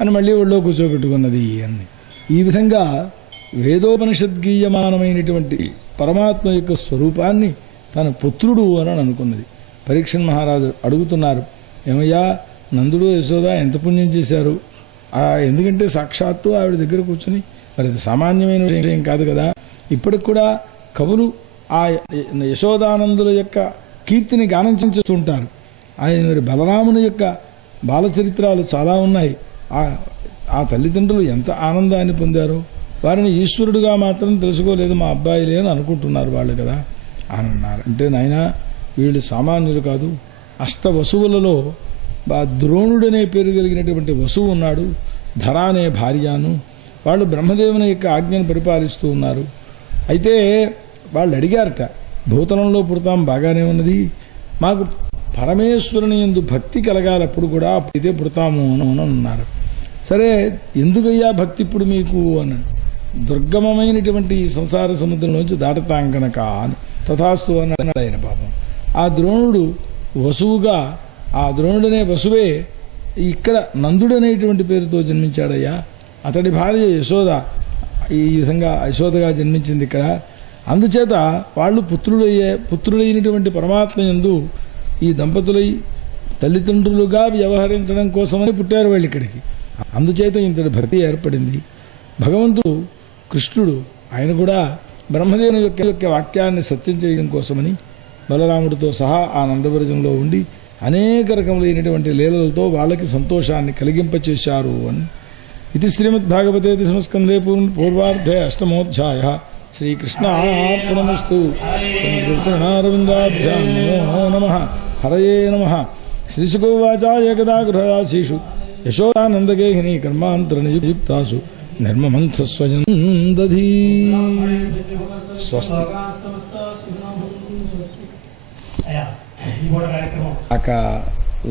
అని మళ్ళీ ఒళ్ళో కూర్చోబెట్టుకున్నది అని. ఈ విధంగా వేదోపనిషద్గీయమానమైనటువంటి పరమాత్మ యొక్క స్వరూపాన్ని తన పుత్రుడు అని అనుకున్నది. పరీక్షణ్ మహారాజు అడుగుతున్నారు, ఏమయ్యా నందుడు యశోద ఎంత పుణ్యం చేశారు? ఎందుకంటే సాక్షాత్తు ఆవిడ దగ్గర కూర్చుని, మరి అది సామాన్యమైన విషయం కాదు కదా. ఇప్పటికి కూడా కవులు ఆ యశోదానందుల యొక్క కీర్తిని గానం చేస్తుంటారు. ఆయన మరి బలరాముని యొక్క బాలచరిత్రాలు చాలా ఉన్నాయి. ఆ తల్లిదండ్రులు ఎంత ఆనందాన్ని పొందారో, వారిని ఈశ్వరుడుగా మాత్రం తెలుసుకోలేదు మా అబ్బాయిలే అని అనుకుంటున్నారు వాళ్ళు కదా అని అన్నారు. అంటే నాయనా వీళ్ళు సామాన్యులు కాదు, అష్టవసువులలో ద్రోణుడనే పేరు కలిగినటువంటి వసువు ఉన్నాడు, ధర అనే భార్యను. వాళ్ళు బ్రహ్మదేవుని యొక్క ఆజ్ఞను పరిపాలిస్తూ ఉన్నారు. అయితే వాళ్ళు అడిగారట, భూతలంలో పుడతాం బాగానే ఉన్నది, మాకు పరమేశ్వరుని యందు భక్తి కలగాలప్పుడు కూడా ఇదే పుడతాము అని అన్నారు. సరే ఎందుకయ్యా భక్తి ఇప్పుడు మీకు అన్నాడు. దుర్గమమైనటువంటి ఈ సంసార సముద్రంలోంచి దాటతాం కనుక అని. తథాస్తు అన్నాడు ఆయన. పాపం ఆ ద్రోణుడు వసువుగా, ఆ ద్రోణుడనే వసువే ఇక్కడ నందుడనేటువంటి పేరుతో జన్మించాడయ్యా. అతడి భార్య యశోద ఈ విధంగా యశోదగా జన్మించింది ఇక్కడ. అందుచేత వాళ్ళు పుత్రుడైనటువంటి పరమాత్మ యందు ఈ దంపతులై తల్లిదండ్రులుగా వ్యవహరించడం కోసమని పుట్టారు వాళ్ళు ఇక్కడికి. అందుచేత ఇంతటి భక్తి ఏర్పడింది. భగవంతుడు కృష్ణుడు ఆయన కూడా బ్రహ్మదేవుని యొక్క వాక్యాన్ని సత్యం చేయడం కోసమని బలరాముడితో సహా ఆ నందవ్రజంలో ఉండి అనేక రకములైనటువంటి లీలలతో వాళ్ళకి సంతోషాన్ని కలిగింపచేశారు అని. ఇది శ్రీమద్భాగవతే దశమస్కందే పూర్వార్ధే అష్టమోధ్యాయ. శ్రీకృష్ణార్పణమస్తు. శ్రీకృష్ణారవిందాభ్యాం నమో నమః. హరయే నమః. శ్రీశుకోవాచ ఏకదా గృహదాసీషు యశోదానందగేహిని కర్మాంతరనియుక్తాసు నిర్మమంథస్వయం దధీ. స్వస్తి.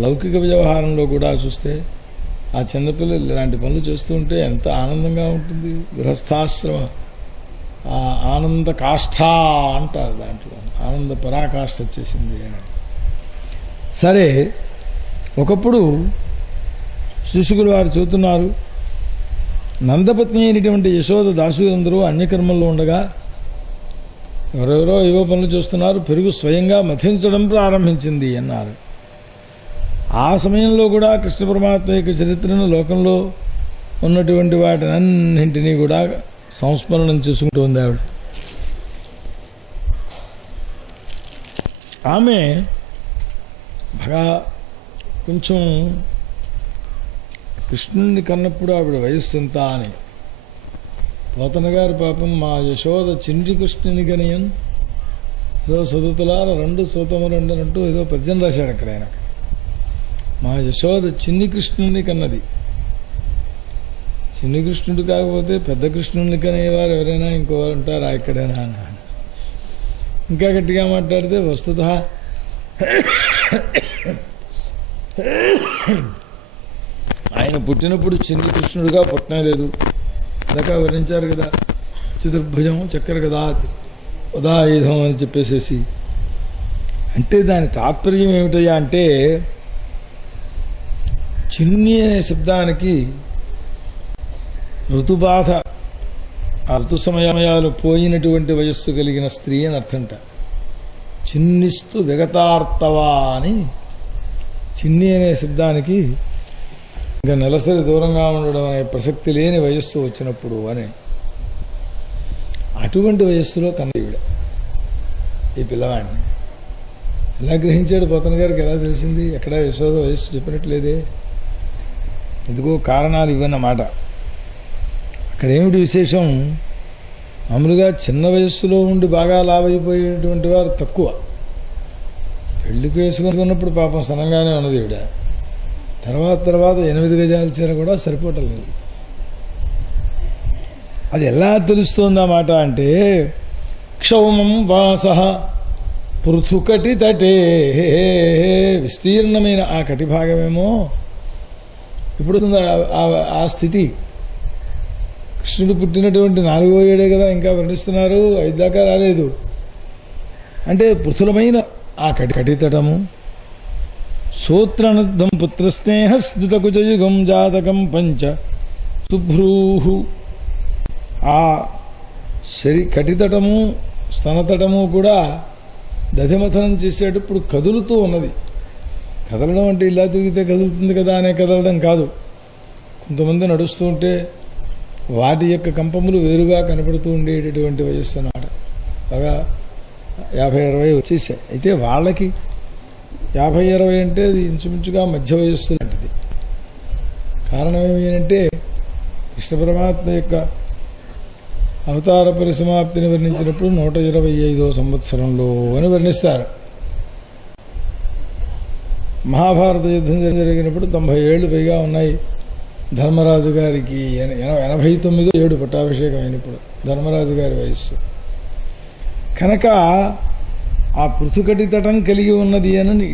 లౌకిక వ్యవహారంలో కూడా చూస్తే ఆ చిన్నపిల్లలు ఇలాంటి పనులు చేస్తూ ఉంటే ఎంత ఆనందంగా ఉంటుంది. గృహస్థాశ్రమ ఆనంద కాష్ఠ అంటారు, దాంట్లో ఆనంద పరాకాష్ఠ వచ్చేసింది అని. సరే ఒకప్పుడు శిశుకులు వారు చెబుతున్నారు, నందపత్ని అయినటువంటి యశోద దాసులందరూ అన్యకర్మల్లో ఉండగా ఎవరెవరో ఏవో పనులు చేస్తున్నారు, పెరుగు స్వయంగా మథించడం ప్రారంభించింది అన్నారు. ఆ సమయంలో కూడా కృష్ణ పరమాత్మ యొక్క చరిత్రను, లోకంలో ఉన్నటువంటి వాటినన్నింటినీ కూడా సంస్మరణం చేసుకుంటోంది ఆవిడ. ఆమె బాగా కొంచెం కృష్ణుని కన్నప్పుడు ఆవిడ వయస్సు ఎంత అని పోతన గారు పాపం మా యశోద చిండ్రి కృష్ణుని గనియన్ ఏదో సదుతులార రెండు సూతము రెండు అంటూ ఏదో పద్యం రాశాడు అక్కడ ఆయన. మా యశోద చిన్ని కృష్ణుని కన్నది. చిన్ని కృష్ణుడు కాకపోతే పెద్ద కృష్ణుని కనేవారు ఎవరైనా ఇంకోవారు ఉంటారా ఎక్కడైనా? ఇంకా గట్టిగా మాట్లాడితే వస్తుత ఆయన పుట్టినప్పుడు చిన్ని కృష్ణుడుగా పుట్టలేదు. ఇందాక వర్ణించారు కదా, చతుర్భుజం చక్కెర కదా ఉదాయుధం అని చెప్పేసేసి. అంటే దాని తాత్పర్యం ఏమిటయ్యా అంటే, చిన్ని అనే శబ్దానికి ఋతుబాధ, ఆ ఋతు సమయాలు పోయినటువంటి వయస్సు కలిగిన స్త్రీ అని అర్థంట. చిన్నిస్తూ విగతార్తవా అని చిన్ని అనే శబ్దానికి ఇంకా నెలసరి దూరంగా ఉండడం అనే ప్రసక్తి లేని వయస్సు వచ్చినప్పుడు అని. అటువంటి వయస్సులో కన్నీవిడ ఈ పిల్లవాడిని. ఎలా గ్రహించాడు పోతన గారికి? ఎలా తెలిసింది? ఎక్కడ యశోద వయస్సు చెప్పినట్లేదే. ఎందుకో కారణాలు ఇవన్నమాట. అక్కడ ఏమిటి విశేషం? మామూలుగా చిన్న వయస్సులో ఉండి బాగా లావైపోయేటువంటి వారు తక్కువ. పెళ్లికి వేసుకున్నప్పుడు పాపం సనంగానే ఉన్నది ఈవిడ. తర్వాత 8 గజాల చీర కూడా సరిపోవటం లేదు. అది ఎలా తెలుస్తోంది ఆ మాట అంటే, క్షౌమం వాస పృథుకటి తటే, విస్తీర్ణమైన ఆ కటిభాగమేమో ఇప్పుడు ఆ స్థితి. కృష్ణుడు పుట్టినటువంటి 4వ ఏడే కదా ఇంకా వర్ణిస్తున్నారు, 5 దాకా రాలేదు. అంటే పృథులమైన ఆ కటితటము, సూత్రనద్ధం పుత్రస్నేహ స్నుతకుచయుగం జాతకం పంచ శుభ్రూహు. ఆ కటితటము స్తనతటము కూడా దధిమథనం చేసేటప్పుడు కదులుతూ ఉన్నది. కదలడం అంటే ఇలా తిరిగితే కదులుతుంది కదా అనే కదలడం కాదు. కొంతమంది నడుస్తూ ఉంటే వాటి యొక్క కంపములు వేరుగా కనపడుతూ ఉండేటటువంటి వయస్సు అన్నమాట. బాగా 50-60 వచ్చేసాయి. అయితే వాళ్ళకి 50-60 అంటే అది ఇంచుమించుగా మధ్య వయస్సు లాంటిది. కారణం ఏమిటంటే, కృష్ణ పరమాత్మ యొక్క అవతార పరిసమాప్తిని వర్ణించినప్పుడు 125వ సంవత్సరంలో అని వర్ణిస్తారు. మహాభారత యుద్ధం జరిగినప్పుడు 90 ఏళ్లు పైగా ఉన్నాయి ధర్మరాజు గారికి. 89 పట్టాభిషేకం అయినప్పుడు ధర్మరాజు గారి వయస్సు కనుక ఆ పృథుకటి తటం కలిగి ఉన్నది అని